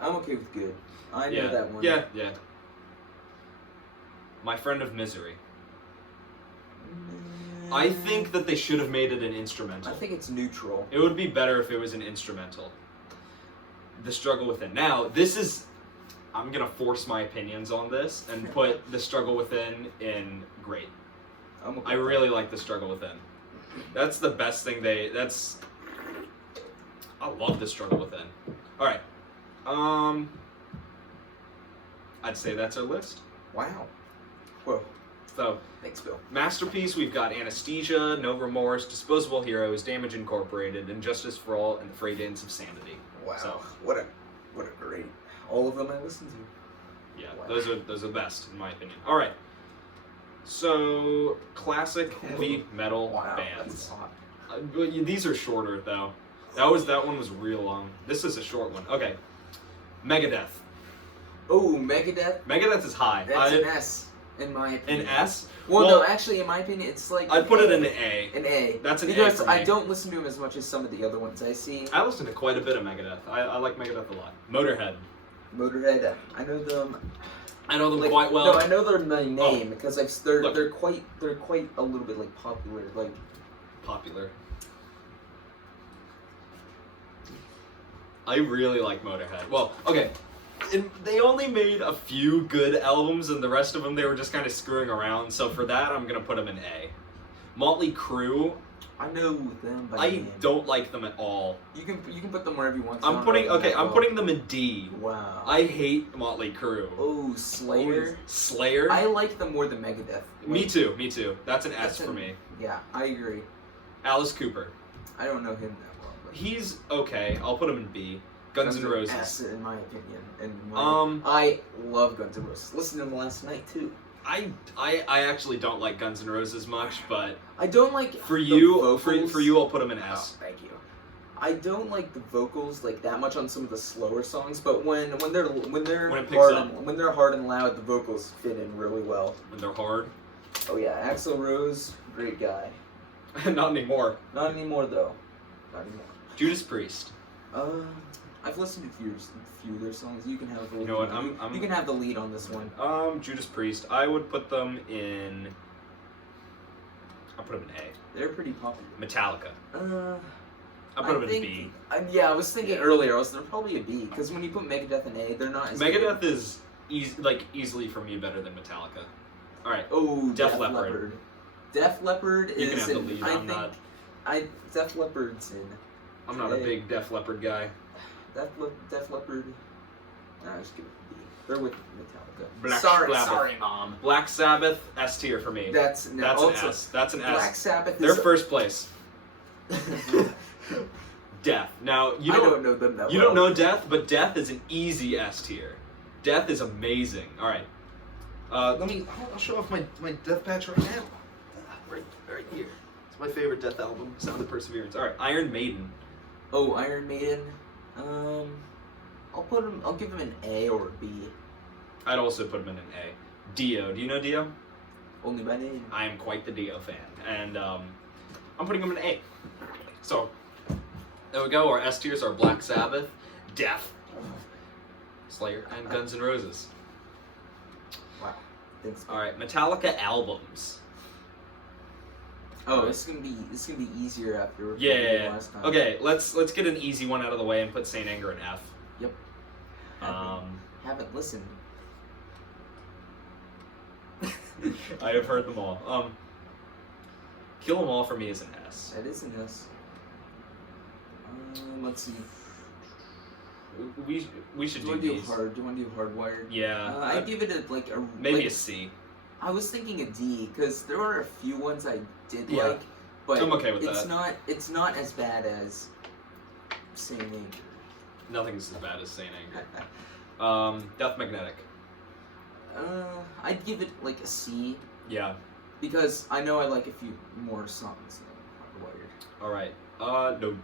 I'm okay with good. I know that one. Yeah. My Friend of Misery. I think that they should have made it an instrumental. I think it's neutral. It would be better if it was an instrumental. The Struggle Within. Now, this is... I'm going to force my opinions on this and put The Struggle Within in great. I really like The Struggle Within. That's the best thing that's... I love The Struggle Within. Alright. I'd say that's our list. Wow. Whoa. So, thanks, Bill. Masterpiece, we've got Anesthesia, No Remorse, Disposable Heroes, Damage Incorporated, Injustice for All, and The Frayed Ends of Sanity. Wow. So, what a great... All of them I listened to. Yeah, wow. those are the best, in my opinion. Alright. So classic heavy metal Wow, that's bands. a lot. These are shorter though. That one was real long. This is a short one. Okay. Megadeth. Oh, Megadeth. Megadeth is high. That's an S, in my An opinion. S? Well, no, actually, in my opinion, it's like. I'd put it in an A. An A. That's an A because for me. I don't listen to him as much as some of the other ones I see. I listen to quite a bit of Megadeth. I like Megadeth a lot. Motorhead. Motorhead, I know them. I know them Like, quite well. No, I know their name because they're Look. they're quite a little bit like popular. Like Popular. I really like Motorhead. Well, okay. They only made a few good albums, and the rest of them they were just kind of screwing around. So for that, I'm gonna put them in A. Motley Crue. I know them by I name. don't like them at all. You can put them wherever you want. I'm putting them in D. Wow. I hate Motley Crue. Oh, Slayer. Slayer. I like them more than Megadeth. Me Like, too. Me too. That's an S that's for me. Yeah, I agree. Alice Cooper. I don't know him that well. But He's okay. I'll put him in B. Guns N' Roses. S in my opinion. I love Guns N' Roses. Listened to them last night too. I actually don't like Guns N' Roses much, but I don't like for the you, vocals. for you, I'll put them in Oh, S. thank you. I don't like the vocals like that much on some of the slower songs, but when they're When it picks hard up. when they're hard and loud, the vocals fit in really well. When they're hard. Oh yeah, Axl Rose, great guy. Not anymore. Not anymore though. Not anymore. Judas Priest. I've listened to a few of their songs. You can have the lead. You know what? You can have the lead on this one. Judas Priest. I would put them in. I'll put them in A. They're pretty popular. Metallica. I'll I put them in think- B. Yeah, I was thinking earlier. They're probably a B because when you put Megadeth in A, they're not as Megadeth good. is easily for me better than Metallica. All right. Oh, Def Def Leppard. Leppard. Def Leppard You can is have the in. lead. I think Def Leppard's in. I'm not a big Def Leppard guy. Def Leppard. Nah, just give it a B. They're with Metallica. Black sorry, Sabbath. Mom. Black Sabbath, S tier for me. That's an also, S. That's an Black S. Sabbath They're is. first place. Death. Now I don't know them that you well. don't know Death, but Death is an easy S tier. Death is amazing. All right. I'll show off my Death patch right now. Right here. It's my favorite Death album, Sound of Perseverance. All right. Iron Maiden. Oh, Iron Maiden. I'll give them an A or a B. I'd also put him in an A. Dio. Do you know Dio? Only by name. I am quite the Dio fan, and I'm putting him in an A. So there we go. Our S tiers are Black Sabbath, Death, Slayer, and Guns N' Roses. Wow. Thanks. All right, Metallica albums. Oh, it's gonna be easier after recording Yeah. last time. Okay, let's get an easy one out of the way and put Saint Anger in F. Yep. Haven't listened. I have heard them all. Kill 'Em All for me is an S. That is an S. Let's see. We should Do do you want to do these. hard? Do you want to do Hardwired? Yeah. I'd give it maybe like, a C. I was thinking a D because there were a few ones I did Yeah. like, but I'm okay with it's that. It's not as bad as Saint Anger. Nothing's as bad as Saint Anger. Death Magnetic. I'd give it like a C Yeah. because I know I like a few more songs than Hardwired. All right. No.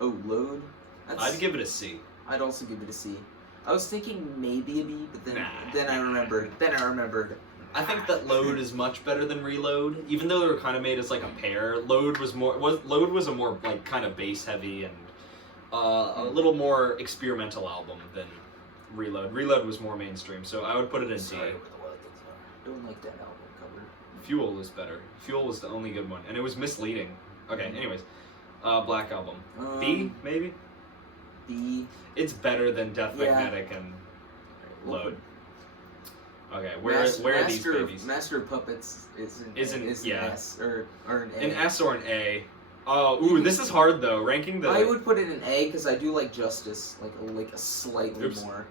Oh, Load. I'd give it a C. I'd also give it a C. I was thinking maybe a B, but Nah. then I remembered. I think that Load is much better than Reload, even though they were kind of made as like a pair. Load was a more like kind of bass heavy and a little more experimental album than Reload. Reload was more mainstream, so I would put it in D. Sorry, where the words are. I don't like that album cover. Fuel is better. Fuel was the only good one, and it was misleading. Okay, anyways, Black Album. B maybe. B. It's better than Death Yeah. Magnetic and We'll Load. put- Okay, where are these babies? Master of Puppets is Isn't- an yeah. S or an A. An S or an A. Oh, ooh, this is hard though. Ranking the. I would put it in A because I do like Justice like a slightly Oops. more.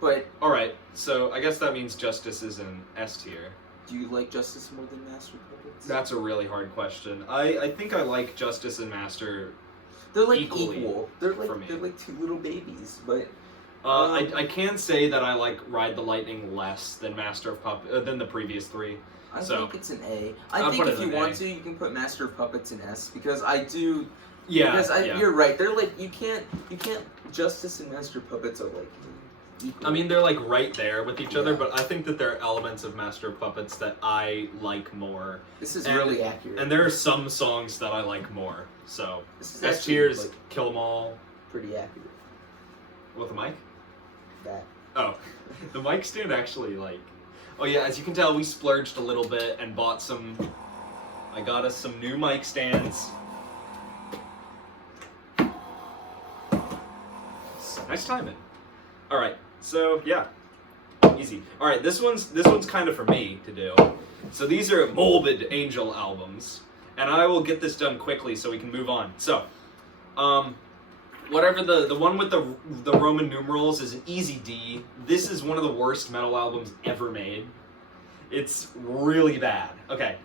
But all right. So I guess that means Justice is an S tier. Do you like Justice more than Master of Puppets? That's a really hard question. I think I like Justice and Master. They're like equally equal. They're for me. like two little babies, but I can say that I like Ride the Lightning less than than the previous three. I So, think it's an A. I'll I think put if it you an want A. to, you can put Master of Puppets in S because I do. Yeah, Because yeah. you're right. They're like you can't. Justice and Master of Puppets are like equal. I mean, they're like right there with each other, Yeah. but I think that there are elements of Master of Puppets that I like more. This is and- really accurate. And there are some songs that I like more. So, This is S actually, tiers, like, Kill 'Em All. pretty accurate. With a mic? That. Oh, the mic stand actually like. Oh yeah, as you can tell, we splurged a little bit and bought some. I got us some new mic stands. Nice timing. All right, so yeah, easy. All right, this one's kind of for me to do. So these are Morbid Angel albums, and I will get this done quickly so we can move on. So, whatever the one with the Roman numerals is an easy D. This is one of the worst metal albums ever made. It's really bad. Okay.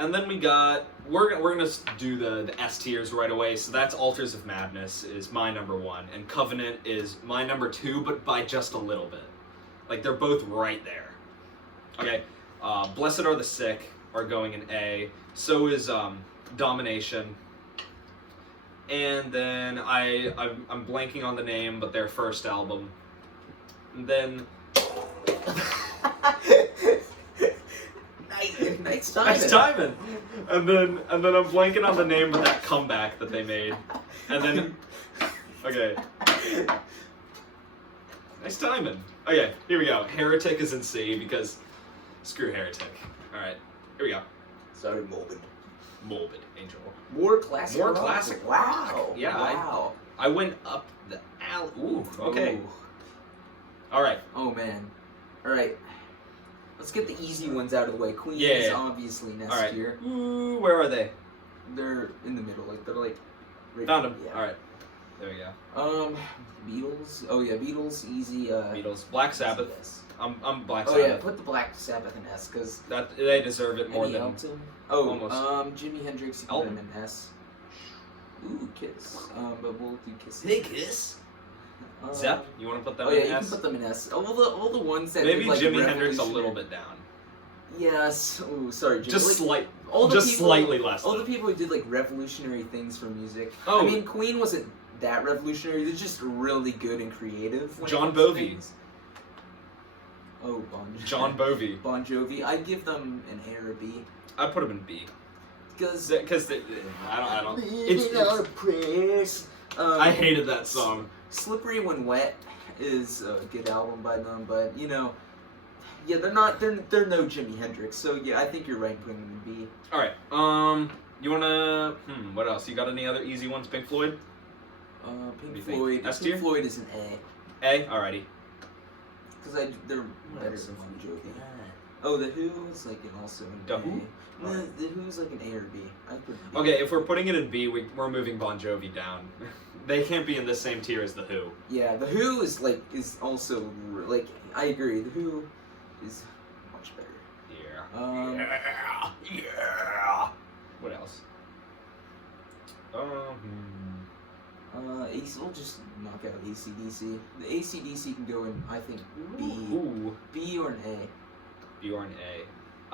And then we got we're gonna do the S tiers right away. So that's Altars of Madness is my number 1, and Covenant is my number 2, but by just a little bit. Like they're both right there. Okay. Blessed Are the Sick are going in A. So is Domination. And then I'm blanking on the name, but their first album. And then Nice timing. Nice timing. And then I'm blanking on the name of that comeback that they made. And then okay. Nice timing. Okay, here we go. Heretic is in C because screw Heretic. Alright, here we go. Sorry, Morbid. Morbid Angel. More classic. More rock. classic Wow. rock. Yeah, Wow. I went up the alley. Ooh, okay. Ooh. Alright. Oh man. All right. Let's get the easy ones out of the way. Queen Yeah, is yeah. obviously next Alright. year. Ooh, where are they? They're in the middle. Like they're like. Right Found them. Yeah. Alright. There we go. Beatles. Oh yeah, Beatles. Easy. Beatles. Black Sabbath. Yes. I'm Black Oh Sabbath. yeah, put the Black Sabbath in S because. That they deserve it more Eddie than Elton. Oh, almost. Jimi Hendrix. You can Elton. put him in S. Ooh, Kiss. But we'll do Kiss. Hey, Kiss. Zepp. You want to put them Oh yeah, in you S? can put them in S. All the ones that Maybe did, like, Jimi Hendrix a revolutionary- little bit down. Yes. Ooh, sorry, Jimi. Just like, all the just people, slightly less. All the than. people who did like revolutionary things for music. Oh. I mean, Queen wasn't that revolutionary. They're just really good and creative. When it John comes to Bovi. things. Oh, John Bovi. Bon Jovi. I'd give them an A or a B I put him in B because because I don't. Living on prayers. I hated that song. Slippery When Wet is a good album by them, but you know, yeah, they're no Jimi Hendrix. So yeah, I think you're right putting them in B. All right. You wanna? What else? You got any other easy ones? Pink Floyd. Pink do you think? Floyd. S Pink tier? Floyd is an A A. Alrighty. because they're better than Bon Jovi. Oh, the Who is like also an The A. Who? No, the Who's like an A or B. I put B. Okay, if we're putting it in B, we're moving Bon Jovi down. They can't be in the same tier as the Who. Yeah, the Who is also like I agree. The Who is much better. Yeah. Yeah. What else? We'll just knock out AC/DC. The AC/DC can go in, I think, B. Ooh. B or an A. B or an A.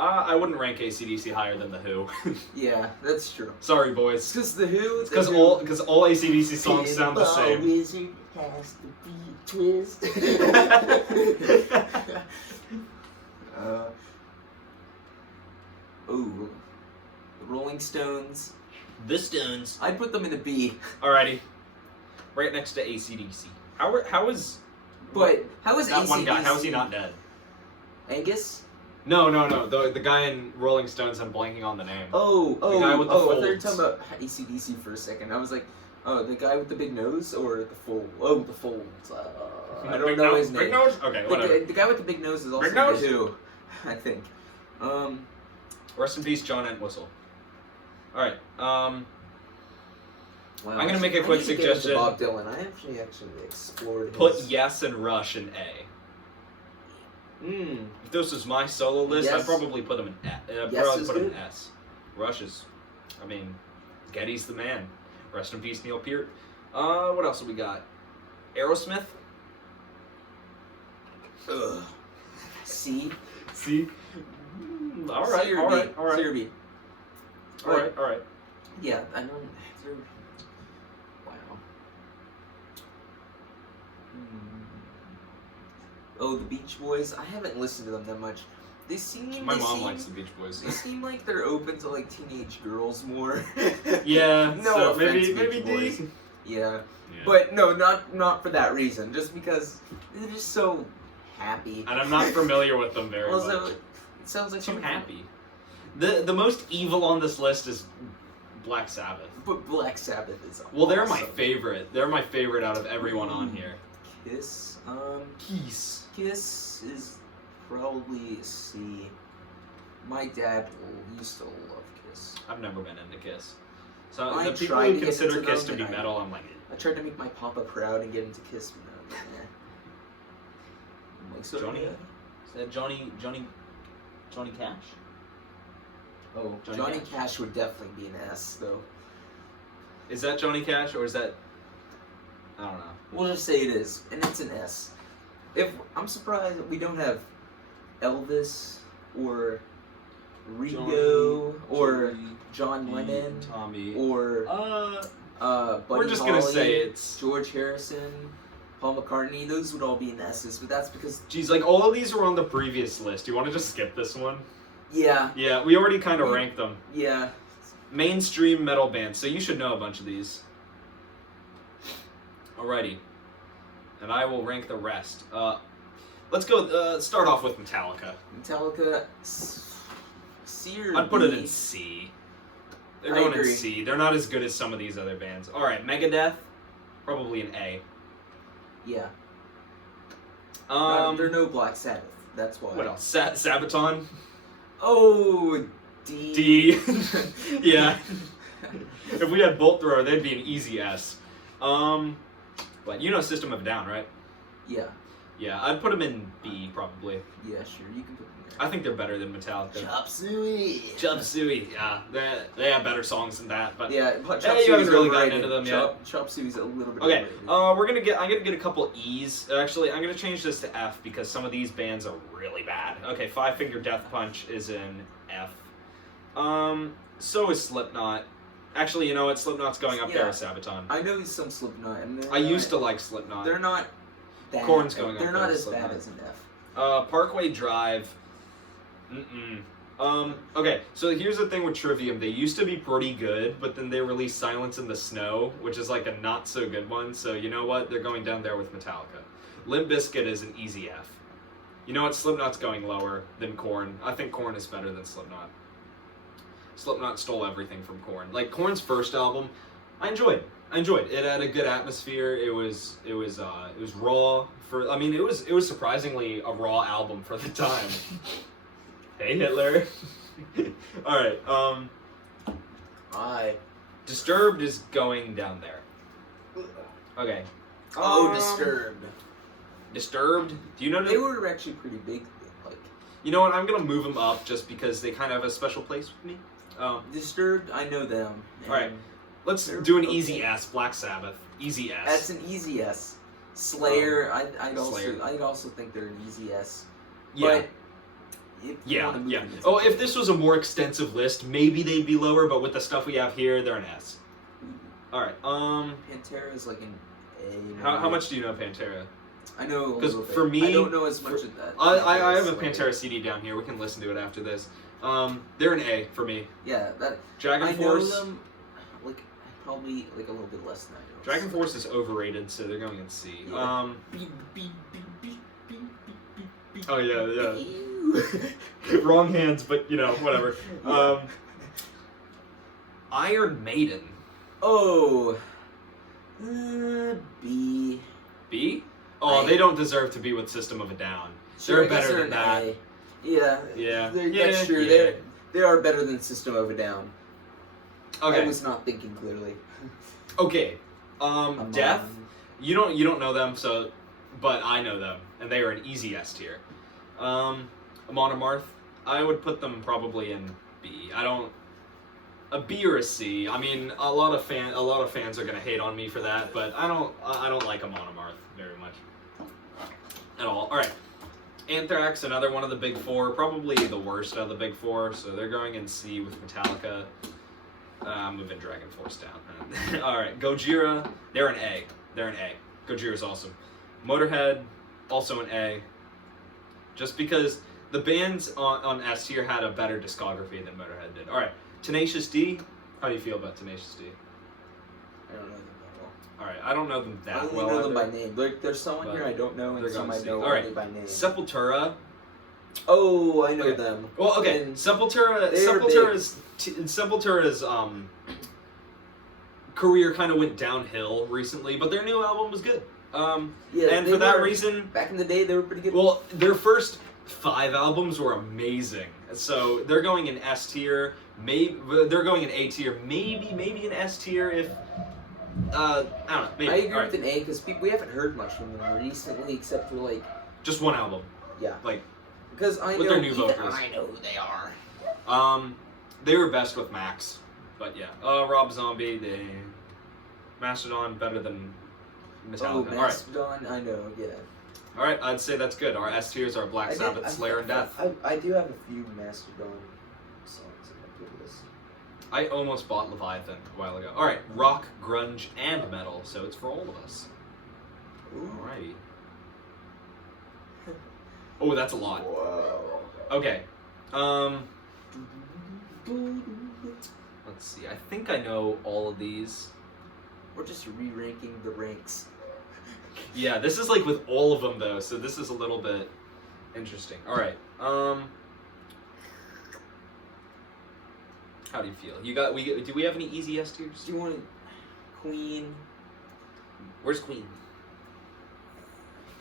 I wouldn't rank AC/DC higher than the Who. Yeah, that's true. Sorry, It's boys. because the Who. Because all AC/DC songs sound the same. Wizard has to be twist. Ooh, the Rolling Stones. The Stones. I'd put them in a B. Alrighty. Right next to AC/DC. How is But how is that one guy? AC/DC? How is he not dead? Angus? No. The guy in Rolling Stones. I'm blanking on the name. Oh, guy with the I thought you were folds. talking about AC/DC for a second. I was like, oh, the guy with the big nose or the fold? Oh, the folds. I don't Big know nose? his name. Big nose? Okay, whatever. The guy with the big nose is also Big nose? the Who, I think. Rest in peace, John Entwistle. Alright, Wow, I'm gonna make a quick I need to get into suggestion. Bob Dylan. I actually explored. put his... Yes and Rush in A. If this was my solo list, I'd Yes. probably put him in S. I'd Yes probably is put him in good. S. Rush is, I mean, Getty's the man. Rest in peace, Neil Peart. What else have we got? Aerosmith? Ugh. C. C. All right, C or all B. right, all right, C or B. all right, all right. Yeah, I know. Wow. Oh, the Beach Boys. I haven't listened to them that much. They seem. My mom likes the Beach Boys. They seem like they're open to like teenage girls more. Yeah. No so offense, maybe Beach D. Boys. Yeah. Yeah. But no, not for that reason. Just because they're just so happy. And I'm not familiar with them very Also, much. it sounds like Too something- happy. The most evil on this list is Black Sabbath. But Black Sabbath is. Well, they're my awesome. favorite. They're my favorite out of everyone on here. Kiss. Kiss. Kiss is probably C. My dad used to love Kiss. I've never been into Kiss. So I the people tried who to get consider into Kiss them to be and I- metal, I'm like, I tried to make my papa proud and get into Kiss, but no, I'm like, so Johnny? yeah. Is that Johnny Cash? Oh, Johnny Johnny Cash. Cash would definitely be an S, though. Is that Johnny Cash or is that? I don't know. We'll just say it is, and it's an S. If I'm surprised that we don't have Elvis or Ringo or John Lennon Tommy. or Buddy We're just gonna Holly, say it's. George Harrison, Paul McCartney. Those would all be in S's, but that's because Geez, like all of these were on the previous list. You want to just skip this one? yeah, Yeah, we already kind of ranked them. yeah. Mainstream metal bands, so you should know a bunch of these. Alrighty. And I will rank the rest. Let's go, start off with Metallica. Metallica, C or I'd put it B? in C. They're I going in agree. C. They're not as good as some of these other bands. Alright, Megadeth, probably an A. Yeah. Um, They're no Black Sabbath. That's why. what else? Sabaton? Oh, D. D. Yeah. If we had Bolt Thrower, they'd be an easy S. But you know System of a Down, right? Yeah. Yeah, I'd put them in B, probably. Yeah, sure. You can put them there. I think they're better than Metallica. Chop Suey. Chop Suey, yeah. They have better songs than that, but... Yeah, but Yeah, Chop you haven't Suey's really gotten overrated. into them yet. Chop Suey's a little bit Okay, overrated. I'm gonna get a couple E's. Actually, I'm gonna change this to F because some of these bands are really bad. Okay, Five Finger Death Punch is in F. So is Slipknot. Actually, you know what? Slipknot's going up there Yeah. with Sabaton. I know some Slipknot, and I used to like Slipknot. They're not bad. Korn's going up They're there not with as bad Slipknot. as an F. Parkway Drive. Okay, so here's the thing with Trivium. They used to be pretty good, but then they released Silence in the Snow, which is like a not so good one. So you know what? They're going down there with Metallica. Limp Bizkit is an easy F. You know what? Slipknot's going lower than Korn. I think Korn is better than Slipknot. Slipknot stole everything from Korn. Like Korn's first album, I enjoyed. It had a good atmosphere. It was raw for. I mean, it was surprisingly a raw album for the time. Hey Hitler. All right. Disturbed is going down there. Okay. Disturbed. Disturbed. Do you know? They were actually pretty big. Like You know what? I'm gonna move them up just because they kind of have a special place with me. Disturbed, I know them. Alright. and Let's They're do an okay. easy S. Black Sabbath. Easy S. That's an easy S. Slayer, Slayer. I'd also think they're an easy S. Yeah. But if you Yeah. wanna move Yeah. them into Oh, if this was a more extensive list, maybe they'd be lower. But with the stuff we have here, they're an S. All right. Pantera is like an A. How much do you know of Pantera? I know a 'Cause little bit. for me- I don't know as much of that. I have a Slayer. Pantera CD down here. We can listen to it after this. They're an A for me. Yeah, that Dragon I Force. know them. Like probably like a little bit less than I know. Dragon Force is overrated, so they're going in C. Yeah. Oh yeah. Wrong hands, but you know whatever. Iron Maiden. Oh. B. B? Oh, they don't deserve to be with System of a Down. Sure, They're I guess better than an that. A. Yeah. Yeah. That's true. Yeah. They are better than System of a Down. Okay. I was not thinking clearly. Okay. Come Death. on. You don't know them, so, but I know them, and they are an easy S tier. Amon Amarth, I would put them probably in B. A B or a C. I mean, a lot of fans are gonna hate on me for that, but I don't like Amon Amarth very much at all. All right. Anthrax, another one of the big four, probably the worst of the big four, so they're going in C with Metallica. Moving Dragon Force down. Alright, Gojira, they're an A. They're an A. Gojira's awesome. Motorhead, also an A. Just because the bands on S tier had a better discography than Motorhead did. Alright, Tenacious D, how do you feel about Tenacious D? I don't know them that well. Alright, I don't know them that I only well know them either. by name. There's someone But here I don't know, and they're some going I to know see. Alright. only by name. Sepultura. Oh, I know Okay. them. Well, okay, And Sepultura. they were Sepultura's career kind of went downhill recently, but their new album was good. Yeah, and they for that were- reason, back in the day, they were pretty good. well, their first 5 albums were amazing. So they're going in S tier. Maybe they're going in A tier. Maybe an S tier if I don't know. Maybe. I agree Alright. with an A because we haven't heard much from them recently, except for like, Just one album. yeah, Like because I with know their new even vocals. I know who they are. They were best with Max, but yeah. Rob Zombie, they Mastodon better than Oh, Metallica. All right. Mastodon, I know, yeah. All right, I'd say that's good. Our S tiers are Black Sabbath, Slayer, and Death. I do have a few Mastodon songs in my playlist. I almost bought Leviathan a while ago. All right, rock, grunge, and metal. So it's for all of us. Ooh. Alrighty. Oh, that's a lot. Whoa. Okay. Let's see. I think I know all of these. We're just re-ranking the ranks. Yeah, this is like with all of them though, so this is a little bit interesting. All right. How do you feel? Do we have any easy S tiers? Do you want Queen? Where's Queen?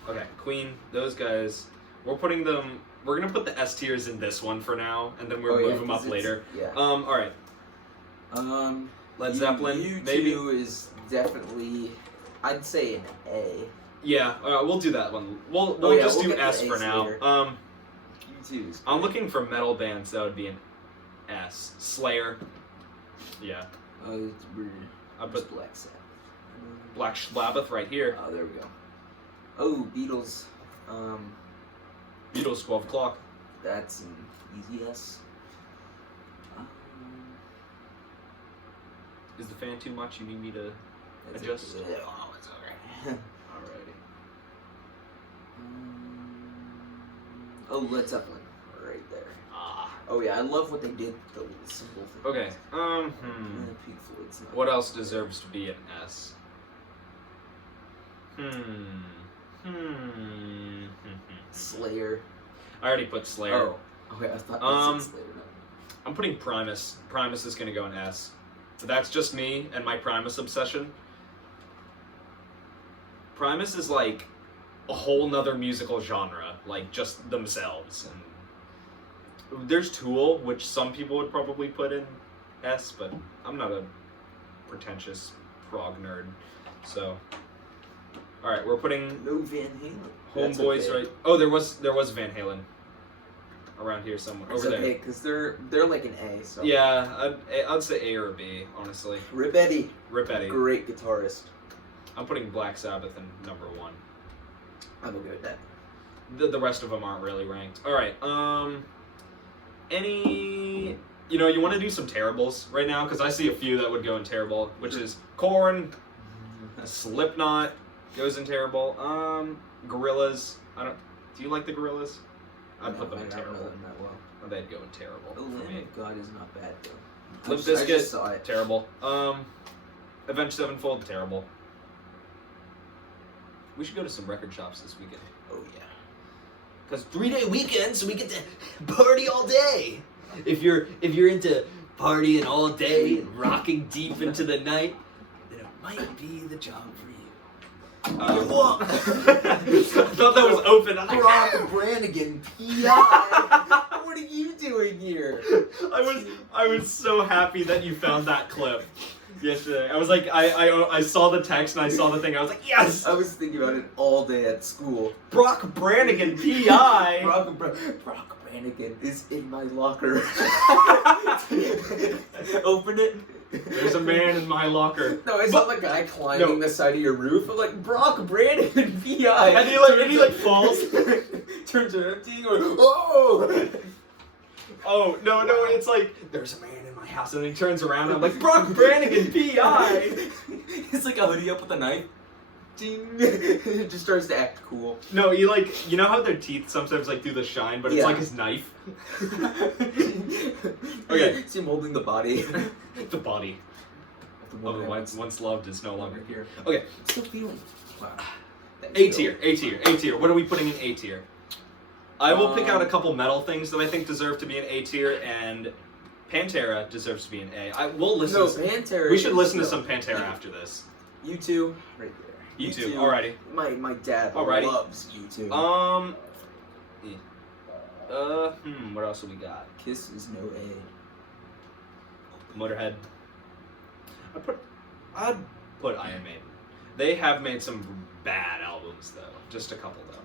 Okay, Queen. Those guys. We're putting them. We're gonna put the S tiers in this one for now, and then we'll move them 'cause up it's- later. Yeah. All right. Led Zeppelin, U2 maybe. is definitely, I'd say an A. Yeah, we'll do that one. We'll Oh, yeah, just we'll do get to S the for A's now. later. U2 is. I'm looking for metal bands that would be an S. Slayer. Yeah. Oh, it's weird. I put Black Sabbath. Black Sabbath right here. Oh, there we go. Oh, Beatles. Beatles 12 o'clock. That's an easy S. Is the fan too much? You need me to That's adjust? Oh, it's alright. Alrighty. Oh, Led Zeppelin. Right there. Ah. Oh, yeah, I love what they did, the little simple thing. Okay. Pink Floyd's not. What else deserves to be an S? Slayer. I already put Slayer. Oh. Okay, I thought you said Slayer. No. I'm putting Primus. Primus is gonna go in S. That's just me and my Primus obsession. Primus is like a whole nother musical genre, like just themselves. And there's Tool, which some people would probably put in S, but I'm not a pretentious prog nerd. So, all right, we're putting No Van Halen. That's Homeboys okay. right. Oh, there was Van Halen around here somewhere. It's over okay, there. because they're like an A, so. Yeah, I'd say A or a B, honestly. Rip Eddie. Rip Eddie. Great guitarist. I'm putting Black Sabbath in number 1. I'm okay with that. The rest of them aren't really ranked. All right. Any. You want to do some terribles right now? Because I see a few that would go in terrible, which is Korn, Slipknot goes in terrible. Gorillas. Do you like the Gorillas? I'd put them in I don't terrible. know them that well. Or they'd go in terrible Oh, for Lamb me. of God is not bad, though. Limp I just Bizkit, saw it. terrible. Avenged Sevenfold, terrible. We should go to some record shops this weekend. Oh, yeah. Because 3-day weekend, so we get to party all day. If you're into partying all day and rocking deep into the night, then it might be the job for you. I thought that was open. I'm like, Brock Brannigan, P.I. What are you doing here? I was so happy that you found that clip yesterday. I was like, I saw the text and I saw the thing. I was like, yes! I was thinking about it all day at school. Brock Brannigan, P.I. Brock Brannigan is in my locker. Open it. There's a man in my locker. No, I saw the guy climbing the side of your roof. I'm like, Brock Brannigan, P.I. And he like falls. turns are empty. Or, oh! Oh, no, it's like, there's a man in my house, and then he turns around, and I'm like, Brock Brannigan, P.I. It's like a hoodie up with a knife. Ding. It just starts to act cool. No, you know how their teeth sometimes like do the shine, but it's like his knife? Okay. See him holding the body. The body. The woman Once loved is no longer here. Okay. Still feeling. Wow. A tier. What are we putting in A tier? I will pick out a couple metal things that I think deserve to be in A tier, and Pantera deserves to be in A. We'll listen. No, to some, Pantera. we should listen to some Pantera after this. U2, right there. U2, alrighty. My dad Alrighty. loves U2. What else have we got? Kiss is no A. Motorhead. I'd put Iron Maiden. They have made some bad albums though. Just a couple though.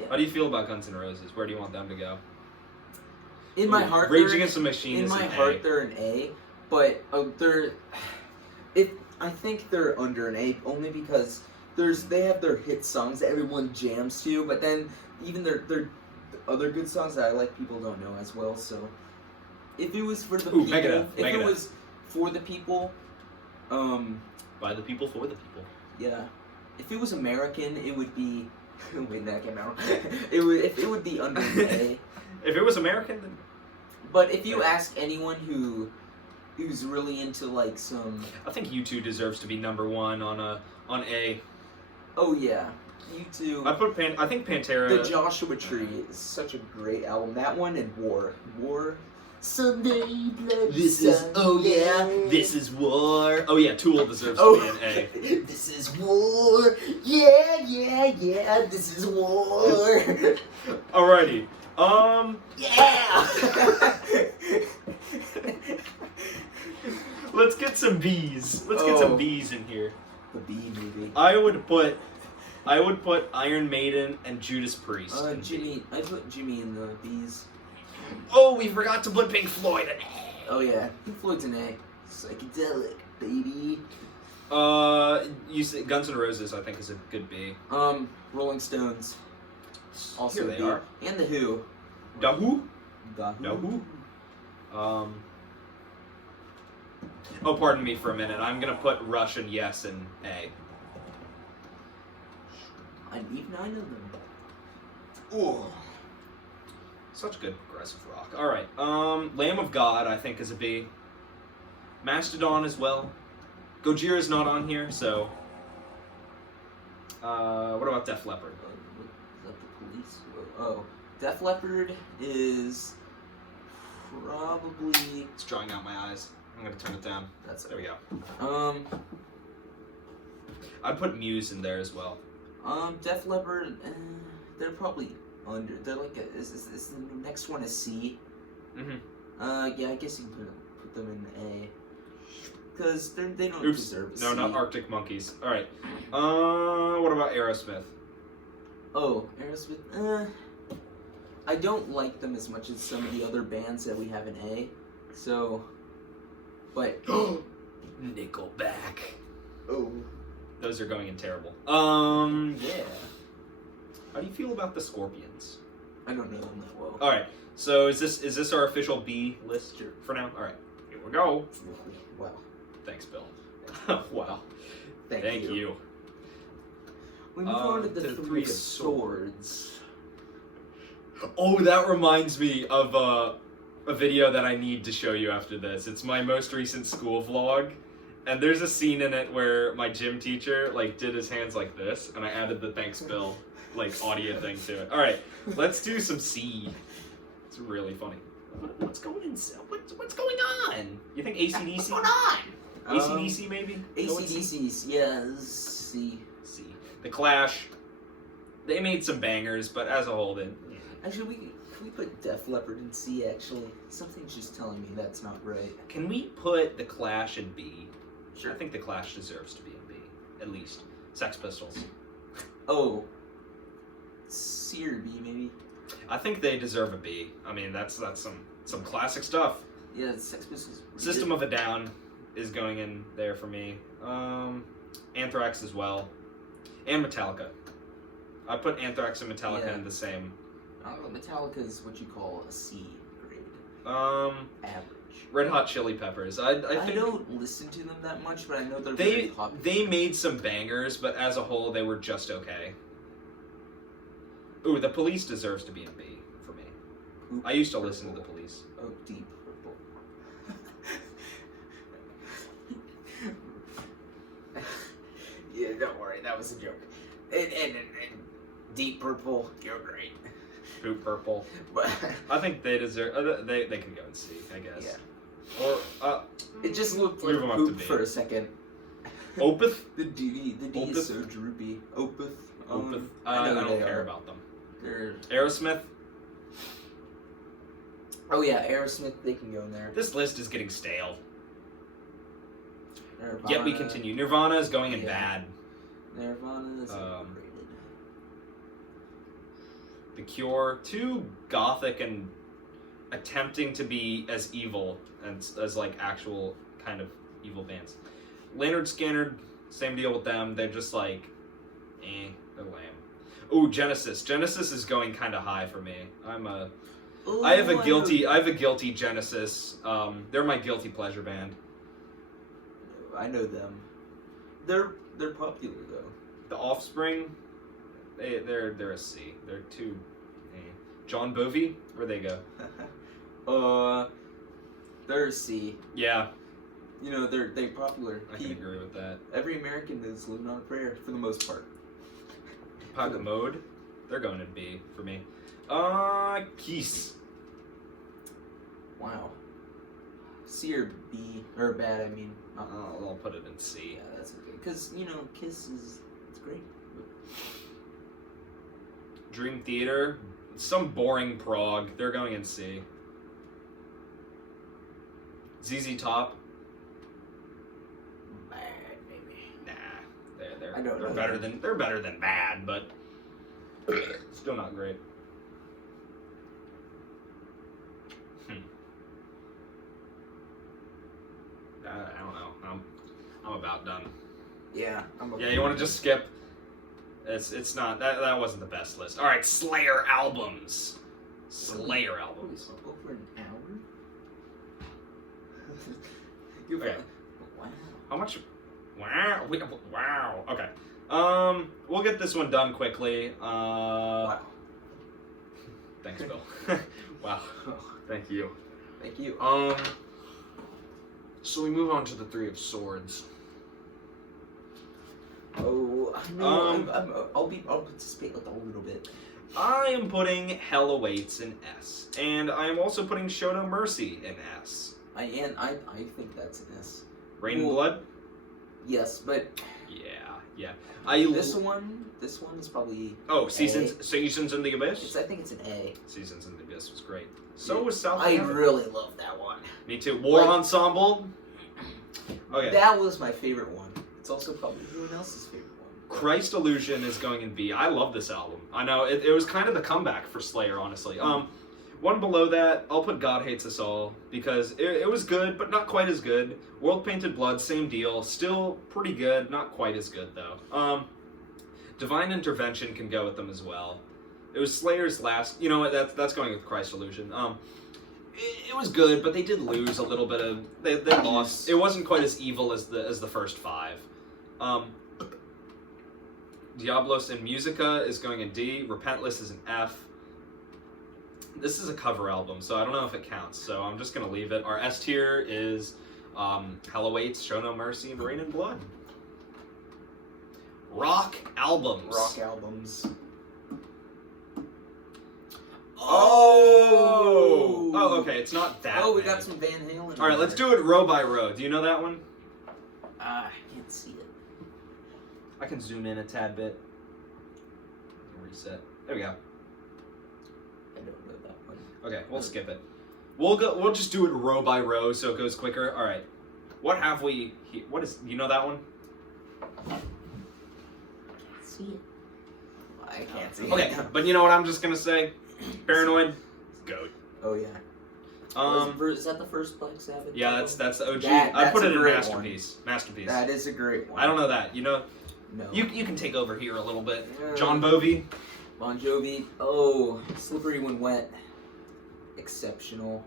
Yeah. How do you feel about Guns N' Roses? Where do you want them to go? In my heart, Rage Against the Machine in is my an heart, A. they're an A, but I think they're under an A only because they have their hit songs that everyone jams to, but then even their other good songs that I like people don't know as well. So if it was for the people, it was for the people, by the people for the people. Yeah. If it was American, it would be. Wait, that came out. It would be under an A. If it was American, then. But if you ask anyone who's really into like some, I think U2 deserves to be number one on A. Oh yeah, U2. I think Pantera. The Joshua Tree is such a great album. That one and War. Someday blood. This is war. Oh yeah, Tool deserves to be an A. This is war. Yeah. This is war. Alrighty. Yeah. Let's get some B's. Let's get some B's in here. The B movie. I would put Iron Maiden and Judas Priest. Jimmy. I put Jimmy in the B's. Oh, we forgot to put Pink Floyd in A. Oh yeah, Pink Floyd's an A. Psychedelic, baby. You say Guns N' Roses, I think, is a good B. Rolling Stones. Also Here they B. are. And the Who. The Who? The Who. Oh, pardon me for a minute. I'm gonna put Rush and Yes in A. Even I know them. Ooh. Such good progressive rock. Alright, Lamb of God, I think, is a B. Mastodon as well. Gojira's not on here, so... what about Def Leppard? Is that the Police? Oh. Def Leppard is probably... It's drying out my eyes. I'm gonna turn it down. There we go. I'd put Muse in there as well. Def Leppard, they're probably under. They're like is the next one a C? Mm-hmm. Yeah, I guess you can put them in A. Because they don't deserve a C. No, not Arctic Monkeys. Alright. What about Aerosmith? Oh, Aerosmith, I don't like them as much as some of the other bands that we have in A. So, but... Nickelback. Oh. Those are going in terrible. Yeah. How do you feel about the Scorpions? I don't know them that well. Alright, so is this our official B list for now? Alright, here we go. Wow. Thanks, Bill. Wow. Thank you. We move on to the Three of Swords. Oh, that reminds me of a video that I need to show you after this. It's my most recent school vlog. And there's a scene in it where my gym teacher did his hands like this, and I added the thanks Bill audio thing to it. All right, let's do some C. It's really funny. What's going on? You think AC/DC? What's going on? AC/DC maybe? AC/DC's, yes. C. The Clash. They made some bangers, but as a whole, then. Actually, can we put Def Leppard in C? Actually, something's just telling me that's not right. Can we put the Clash in B? Sure. I think the Clash deserves to be in B, at least. Sex Pistols. Oh. C or B, maybe? I think they deserve a B. I mean, that's some classic stuff. Yeah, Sex Pistols. System of a Down is going in there for me. Anthrax as well. And Metallica. I put Anthrax and Metallica in the same Metallica is what you call a C grade. Average. Red Hot Chili Peppers. I think don't listen to them that much, but I know they're they very popular. they made some bangers, but as a whole, they were just okay. Ooh, The Police deserves to be in B for me. Poop I used to Purple. listen to The Police. Oh, Deep Purple. Yeah, don't worry, that was a joke. And Deep Purple, you're great. Poop Purple. But I think they deserve. They can go and C, I guess. yeah, Or it just looked Move like 'em up to poop B. for a second. Opeth. The D Opeth? is so droopy. Opeth. Opeth. I know I who don't they care are. about them. They're... Aerosmith. Oh yeah, Aerosmith. They can go in there. This list is getting stale. Nirvana, Yet we continue. Nirvana is going in Yeah. bad. Nirvana is Um, overrated. The Cure, too gothic and attempting to be as evil as like actual kind of evil bands. Leonard Skinner, same deal with them. They're just like, they're lame. Ooh, Genesis. Genesis is going kind of high for me. I have a guilty Genesis. They're my guilty pleasure band. I know them. They're popular though. The Offspring, they're a C. They're too. John Bovey, where'd they go? They're a C. Yeah, You know, they're popular. I can agree with that. Every American is living on a prayer for the most part. Pocket Mode, they're going to B for me. Kiss. Wow. C or B or bad? I mean, I'll put it in C. yeah, that's okay. Cause you know, Kiss it's great. Dream Theater, some boring prog. They're going in C. ZZ Top, Bad maybe. nah, I don't they're know better that. they're better than bad, but still not great. I don't know. I'm about done. Yeah. Yeah, you want to just skip? It's not that wasn't the best list. All right, Slayer albums. Slayer albums. Over an hour. Okay. Wow. How much? Wow. Wow. Okay. We'll get this one done quickly. Wow. Thanks, Bill. Wow. Thank you. Thank you. So we move on to the Three of Swords. Oh, no, I'll participate like a little bit. I am putting Hell Awaits in S, and I am also putting Show No Mercy in S. I think that's an S. Rain and Blood. Yes, but Yeah. this one is probably Seasons in the Abyss. I think it's an A. Seasons in the Abyss was great. So was South. I really love that one. Me too. War Like- Ensemble. Okay. That was my favorite one. It's also probably everyone else's favorite one. Christ Illusion is going in B. I love this album. I know it was kind of the comeback for Slayer, honestly. One below that, I'll put God Hates Us All because it was good, but not quite as good. World Painted Blood, same deal. Still pretty good, not quite as good though. Divine Intervention can go with them as well. It was Slayer's last. You know what? That's going with Christ Illusion. It was good, but they did lose a little bit of. They lost. It wasn't quite as evil as the first five. Diablos in Musica is going in D. Repentless is an F. This is a cover album, so I don't know if it counts. So I'm just gonna leave it. Our S tier is Hell Awaits, Show No Mercy, and Rain and Blood. Rock albums. Rock albums. Oh, okay. It's not that. Oh, we many. got some Van Halen. All right, let's do it row by row. Do you know that one? I can't see it. I can zoom in a tad bit. Reset. There we go. I don't know that one. Okay, we'll skip it. We'll just do it row by row so it goes quicker. All right. What have we? What is? You know that one? I can't see it. I can't see Okay, it. but you know what I'm just gonna say? Paranoid, goat. Oh yeah. Is that the first Black Sabbath? Yeah, that's the OG. That- I put that's it a in great masterpiece. Masterpiece. That is a great one. I don't know that. You know, No. you can take over here a little bit. Yeah. John Bovey. Bon Jovi. Oh, Slippery When Wet. Exceptional.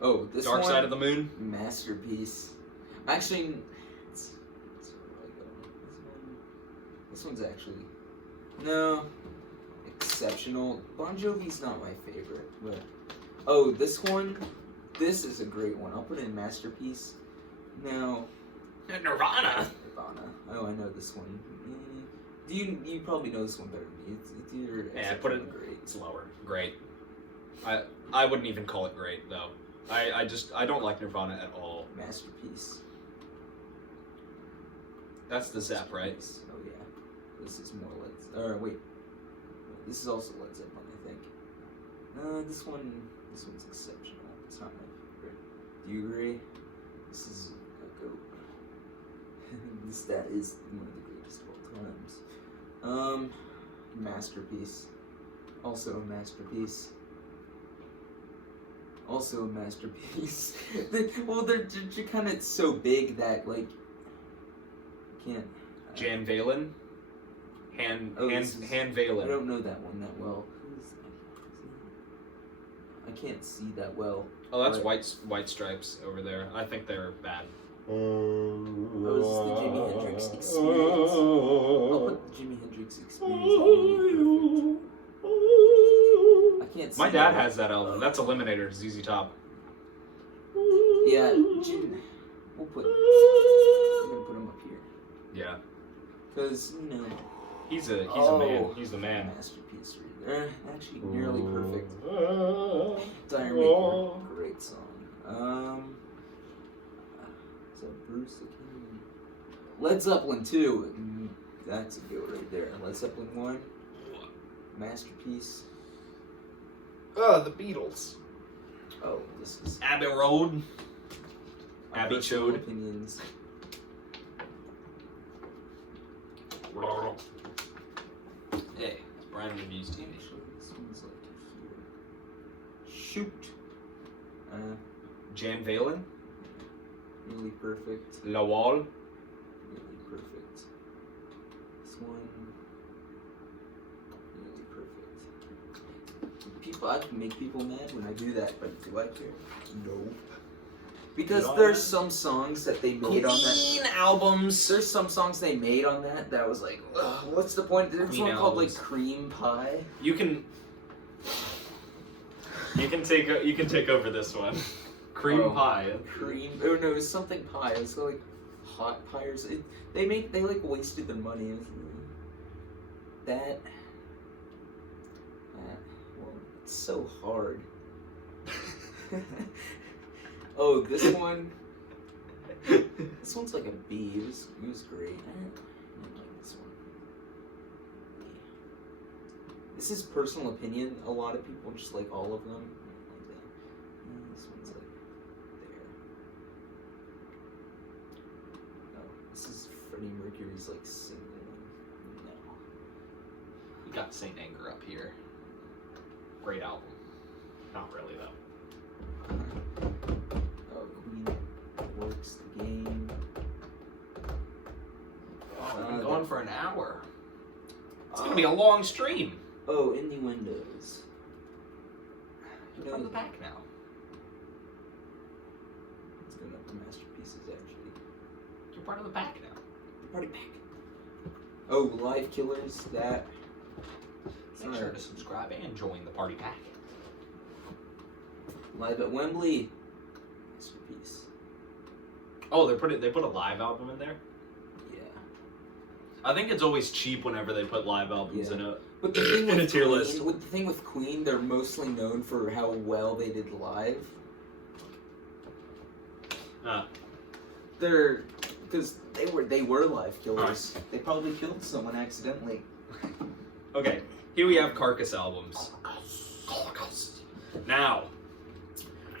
Oh, this Dark one. Side of the Moon. Masterpiece. Actually, this one's actually no exceptional. Bon Jovi's not my favorite, but oh, this one. This is a great one. I'll put it in masterpiece. Now, Nirvana. Nirvana. Oh, I know this one. You probably know this one better than me. It's either Yeah, put it exceptional or great. It's lower. Great. I wouldn't even call it great though. I don't like Nirvana at all. Masterpiece. That's the Zepp, right? Oh yeah. This is more Led. Or wait. This is also Led Zeppelin, I think. This one's exceptional. It's not my favorite. Do you agree? This is a goat. That is one of the greatest of all times. Masterpiece. Also a masterpiece. Also a masterpiece. Well, they're kind of so big that like you can't. Jan Valen. Han I Valen. don't know that one that well. I can't see that well. Oh, that's but- White Stripes over there. I think they're bad. Oh, is this the Jimi Hendrix Experience? I'll put the Jimi Hendrix Experience on perfect. I can't see My dad that. has that album. That's Eliminator, ZZ Top. Yeah, we'll put. I'm gonna put him up here. Yeah. Because, you know. He's a man. Oh. He's the man. Masterpiece right there. Actually, nearly perfect. Dire Maker. Great song. Is that Bruce the King? Led Zeppelin 2. That's a go right there. Led Zeppelin 1. Masterpiece. The Beatles. Oh, this is. Abbey Road. my Abbey personal Chode. opinions. Hey, Brian reviews TV. Actually, this one's like here. Shoot. Jan Valen. Nearly perfect. La Wall. Nearly perfect. This one. Nearly perfect. People, I can make people mad when I do that, but do I care? No. Because No. there's some songs that they made on that. Queen albums. There's some songs they made on that was like, ugh, what's the point? There's Queen one called like albums. Cream Pie. You can take over this one. Cream Oh. pie. Cream. Oh no, it was something pie. It was like hot pie or something. They like wasted their money. It was, that. Well, it's so hard. Oh, this one. This one's like a B. It was great. I didn't like this one. This is personal opinion. A lot of people just like all of them. I don't like that. This one's like there. Oh, this is Freddie Mercury's like single one. No. We got Saint Anger up here. Great album. Not really though. Oh, Queen Works the Game. Oh, we've been going for an hour. It's Oh. gonna be a long stream. Oh, Innuendos. You're part of the pack now. It's going up to masterpieces actually. You're part of the pack now. Party pack. Oh, Live Killers. That. It's Make not sure a- to subscribe and join the party pack. Live at Wembley. Masterpiece. Oh, they put a live album in there. Yeah. I think it's always cheap whenever they put live albums Yeah. in a But the thing in a with tier Queen, list. with the thing with Queen, they're mostly known for how well they did live. They're because they were live killers. They probably killed someone accidentally. Okay, here we have Carcass albums. Now,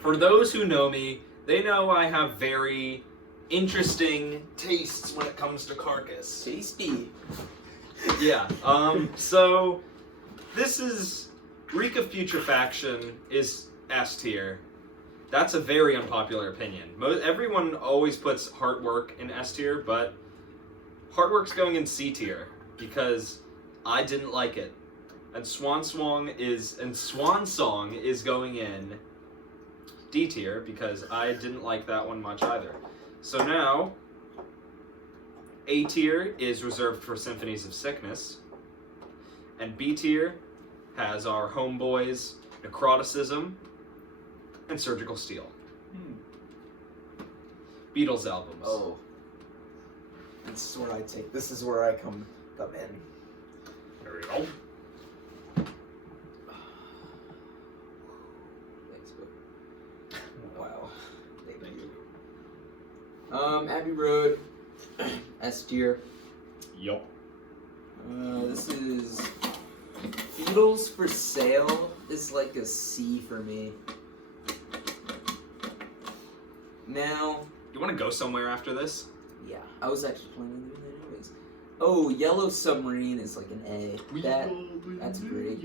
for those who know me, they know I have very interesting tastes when it comes to Carcass. Tasty. Yeah, so this is Reek of Putrefaction is S tier. That's a very unpopular opinion. Everyone always puts Heartwork in S tier, but Heartwork's going in C tier because I didn't like it. And Swan Song is going in D tier because I didn't like that one much either. So now A tier is reserved for Symphonies of Sickness, and B tier has our homeboys Necroticism and Surgical Steel. Beatles albums. Oh. This is where I take. This is where I come in. There we go. Thanks, but wow. Thank you. Abbey Road, S tier. Yup. This is Beatles for Sale is like a C for me. Now, You want to go somewhere after this? yeah, I was actually planning on doing that anyways. Oh, Yellow Submarine is like an A. That's great.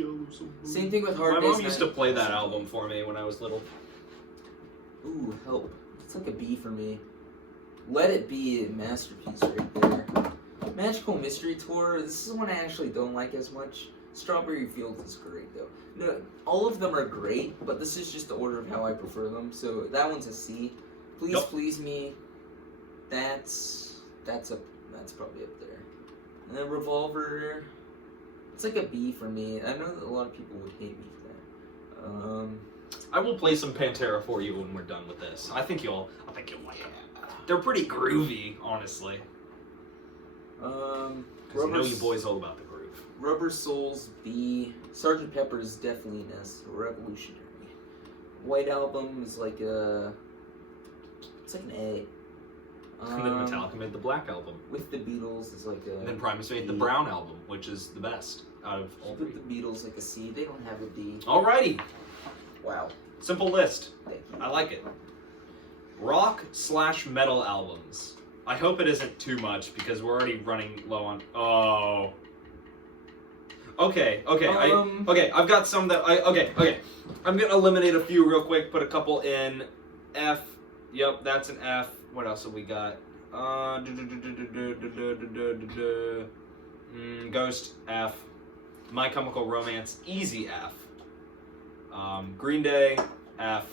Same thing with Hard My Day's mom used Night. to play that album for me when I was little. Ooh, help. It's like a B for me. Let It Be a masterpiece right there. Magical Mystery Tour, this is one I actually don't like as much. Strawberry Fields is great though. No, all of them are great, but this is just the order of how I prefer them. So that one's a C. Please Yup. Please Me. That's probably up there. And then Revolver, it's like a B for me. I know that a lot of people would hate me for that. I will play some Pantera for you when we're done with this. I think you'll like them. They're pretty groovy, honestly. 'Cause you know you boys all about the groove. Rubber Souls, B. Sgt. Pepper is definitely an S. Revolutionary. White Album is like a... It's like an A. And then Metallica made the Black Album. With the Beatles is like a... And then Primus made the D. Brown Album, which is the best out of all three. With the Beatles like a C. They don't have a D. Alrighty. Wow. Simple list. Thank you. I like it. Rock/metal albums. I hope it isn't too much because we're already running low on... Oh. Okay. I've got some that Okay. I'm gonna eliminate a few real quick. Put a couple in F. Yep, that's an F. What else have we got? Ghost F. My Chemical Romance easy F. Green Day F.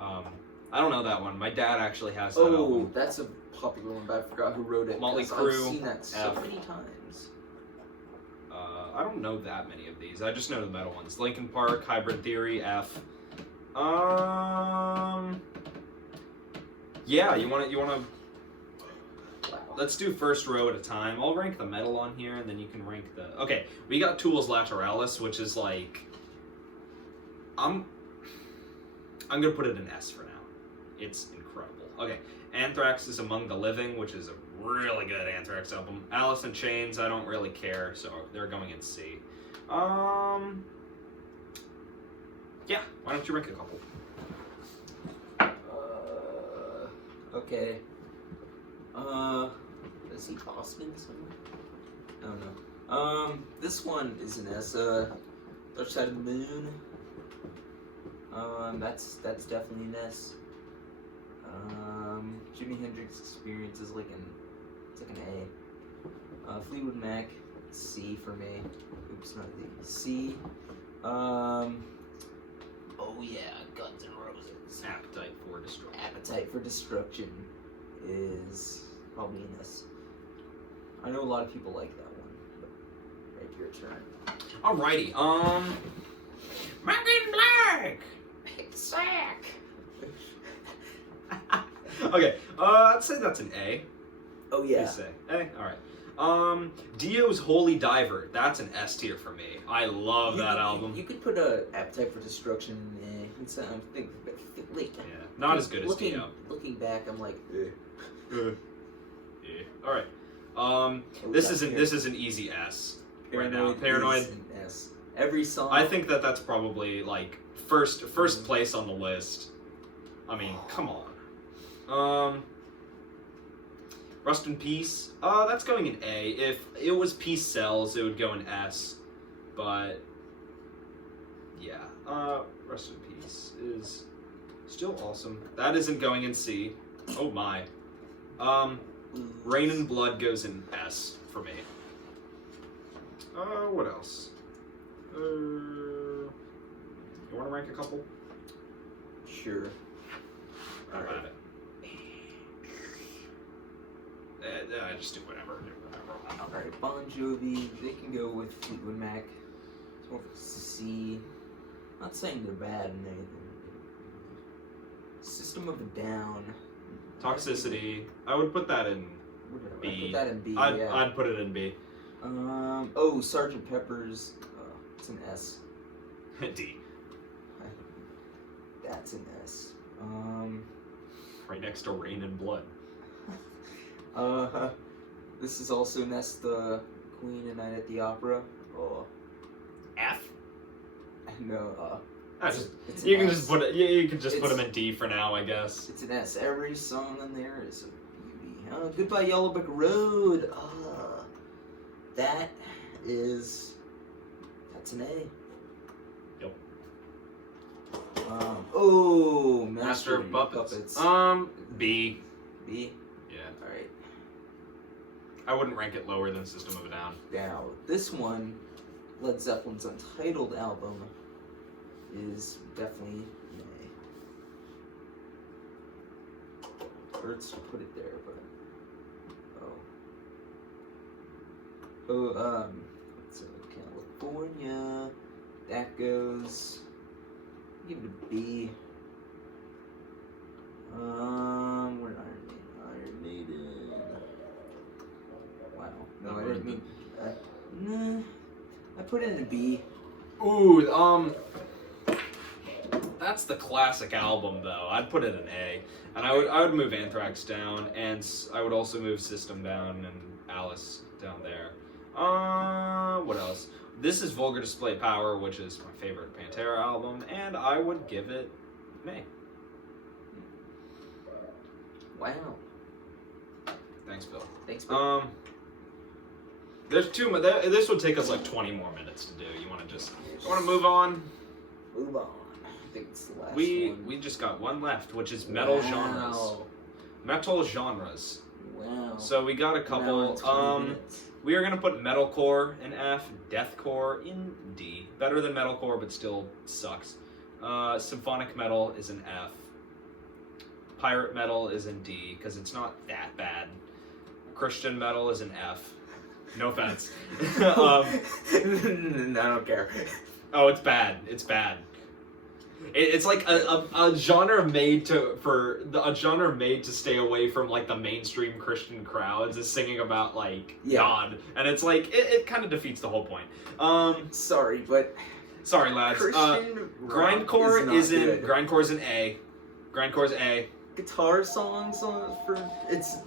I don't know that one. My dad actually has that Oh, album. that's a popular one, but I forgot who wrote it. Motley 'cause Crue, I've seen that so F. many times. I don't know that many of these. I just know the metal ones. Linkin Park, Hybrid Theory, F. Yeah, you wanna Wow. let's do first row at a time. I'll rank the metal on here, and then you can rank the... Okay, we got Tools Lateralis, which is like... I'm gonna put it in S for now. It's incredible. Okay, Anthrax is Among the Living, which is a really good Anthrax album. Alice in Chains, I don't really care, so they're going in C. Yeah, why don't you rank a couple? Okay. Is he Boston somewhere? I don't know. This one is an S. Dark Side of the Moon. That's definitely an S. Jimi Hendrix Experience is like it's like an A. Fleetwood Mac, C for me. Oops, not D. C. Oh yeah, Guns N' Roses. Appetite for Destruction is probably an S. I know a lot of people like that one, but right, your turn. Alrighty, Back in Black! Big sack! Okay, I'd say that's an A. Oh What do you yeah. say? A, alright. Dio's Holy Diver, that's an S tier for me. I love that album. You could put a Appetite for Destruction in A. It's, like, Yeah, not as good as looking, Dio. Looking back, I'm like, Yeah. Alright. This is an easy S right now. Paranoid. is an S. Every song. I think that's probably like first place on the list. I mean, come on. Rust in Peace. That's going in A. If it was Peace Cells, it would go in S. But yeah, Rust in Peace is still awesome. That isn't going in C. Oh my. Rain and Blood goes in S for me. What else? You want to rank a couple? Sure. How about it? Just do whatever. Alright, Bon Jovi, they can go with Fleetwood Mac. So C. Not saying they're bad and anything. System of a Down. Toxicity. I would put that in I B. put that in B, I'd, yeah. I'd put it in B. Oh, Sgt. Pepper's. It's an S. D. That's an S. Right next to Rain and Blood. This is also an S. The Queen and Night at the Opera. Oh. F. No. That's it's you an can S. just put it. You can just put It's- them in D for now, I guess. It's an S. Every song in there is a beauty. Goodbye Yellow Brick Road. That's an A. Yep. Oh, Master of Puppets. B. B. Yeah. All right. I wouldn't rank it lower than System of a Down. Now this one, Led Zeppelin's Untitled album, is definitely an A. Birds put it there, but so California, that goes. Give it a B. We're Iron Maiden. Wow. No, I didn't mean. Nah. I put it in a B. Ooh, that's the classic album though. I'd put it in A, and I would move Anthrax down, and I would also move System down and Alice down there. What else? This is Vulgar Display Power, which is my favorite Pantera album, and I would give it an A. Wow. Thanks, Bill. Thanks, Bill. There's this would take us like 20 more minutes to do. You want to move on? Move on. I think it's the last We one. just got one left, which is metal genres. Wow. Metal genres. Wow. So we got a Now couple. it's 20 minutes. We are gonna put metalcore in F, deathcore in D. Better than metalcore, but still sucks. Symphonic metal is an F. Pirate metal is in D because it's not that bad. Christian metal is an F. No offense. I don't care. Oh, it's bad. It's bad. It's like a genre made to stay away from like the mainstream Christian crowds is singing about like God, and it's like it kind of defeats the whole point. Sorry, but Sorry, lads. Christian Grindcore rock is not in good. Grindcore's an A. Grindcore's A. Guitar songs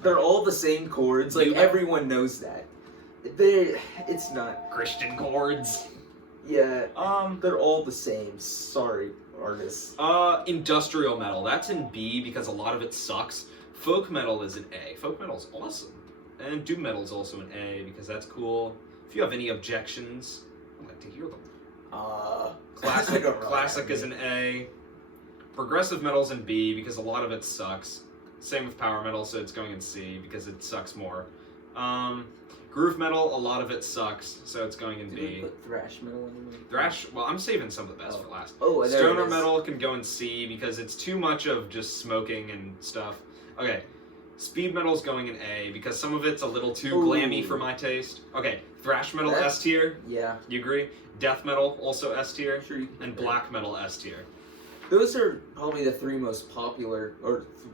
they're all the same chords. Like everyone knows that. It's not. Christian chords. Yeah. They're all the same. Sorry, artists. Industrial metal. That's in B because a lot of it sucks. Folk metal is an A. Folk metal's awesome. And doom metal is also an A because that's cool. If you have any objections, I'd like to hear them. Classic. Classic is an A. Progressive metal's in B because a lot of it sucks. Same with power metal, so it's going in C because it sucks more. Groove metal, a lot of it sucks, so it's going in Did B. we put thrash metal in there? Thrash, well, I'm saving some of the best for last. Oh, there it Stoner is. metal can go in C because it's too much of just smoking and stuff. Okay, speed metal's going in A because some of it's a little too glammy for my taste. Okay, thrash metal S tier. Yeah. You agree? Death metal also S tier. Sure you can And do that. black metal S tier. Those are probably the three most popular,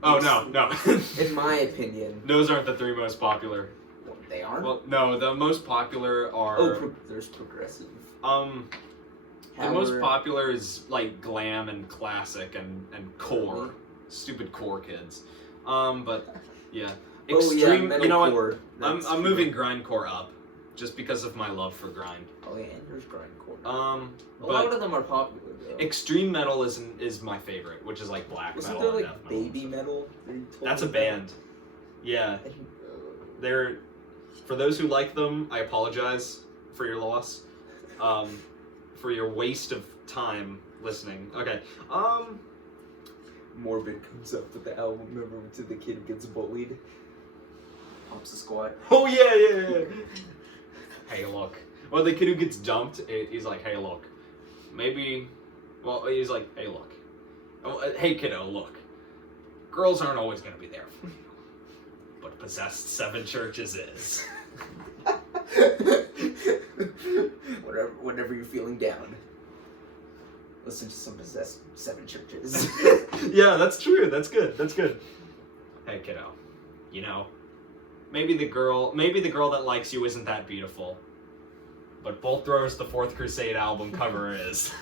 Oh no. in my opinion. Those aren't the three most popular. Well, they aren't. Well, no, the most popular are. There's progressive. The most popular is like glam and classic and core. Stupid core kids. But yeah. Extreme. You know what? I'm moving grindcore up, just because of my love for grind. Oh yeah, and there's grindcore. A lot of them are popular though. Extreme metal is my favorite, which is like black Wasn't metal. there and like death metal. baby metal? That's a band. Yeah. They're, for those who like them, I apologize for your loss. For your waste of time listening. Okay. Morbid comes up with the album. Remember when the kid gets bullied? Pumps a squat. Oh yeah. Hey, look. Well, the kid who gets dumped, he's like, hey, look, maybe. Well, he's like, hey, look. Hey, kiddo, look. Girls aren't always gonna be there for you, but possessed 7 churches is. Whenever you're feeling down, listen to some possessed 7 churches. Yeah, that's true. That's good. That's good. Hey, kiddo. You know, maybe the girl that likes you isn't that beautiful, but Bolt Thrower's The Fourth Crusade album cover is.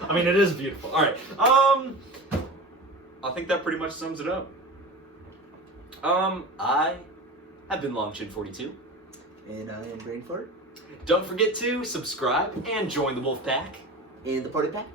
I mean, it is beautiful. All right. I think that pretty much sums it up. I have been Longchin42. And I am Brainfart. Don't forget to subscribe and join the Wolf Pack. And the party pack.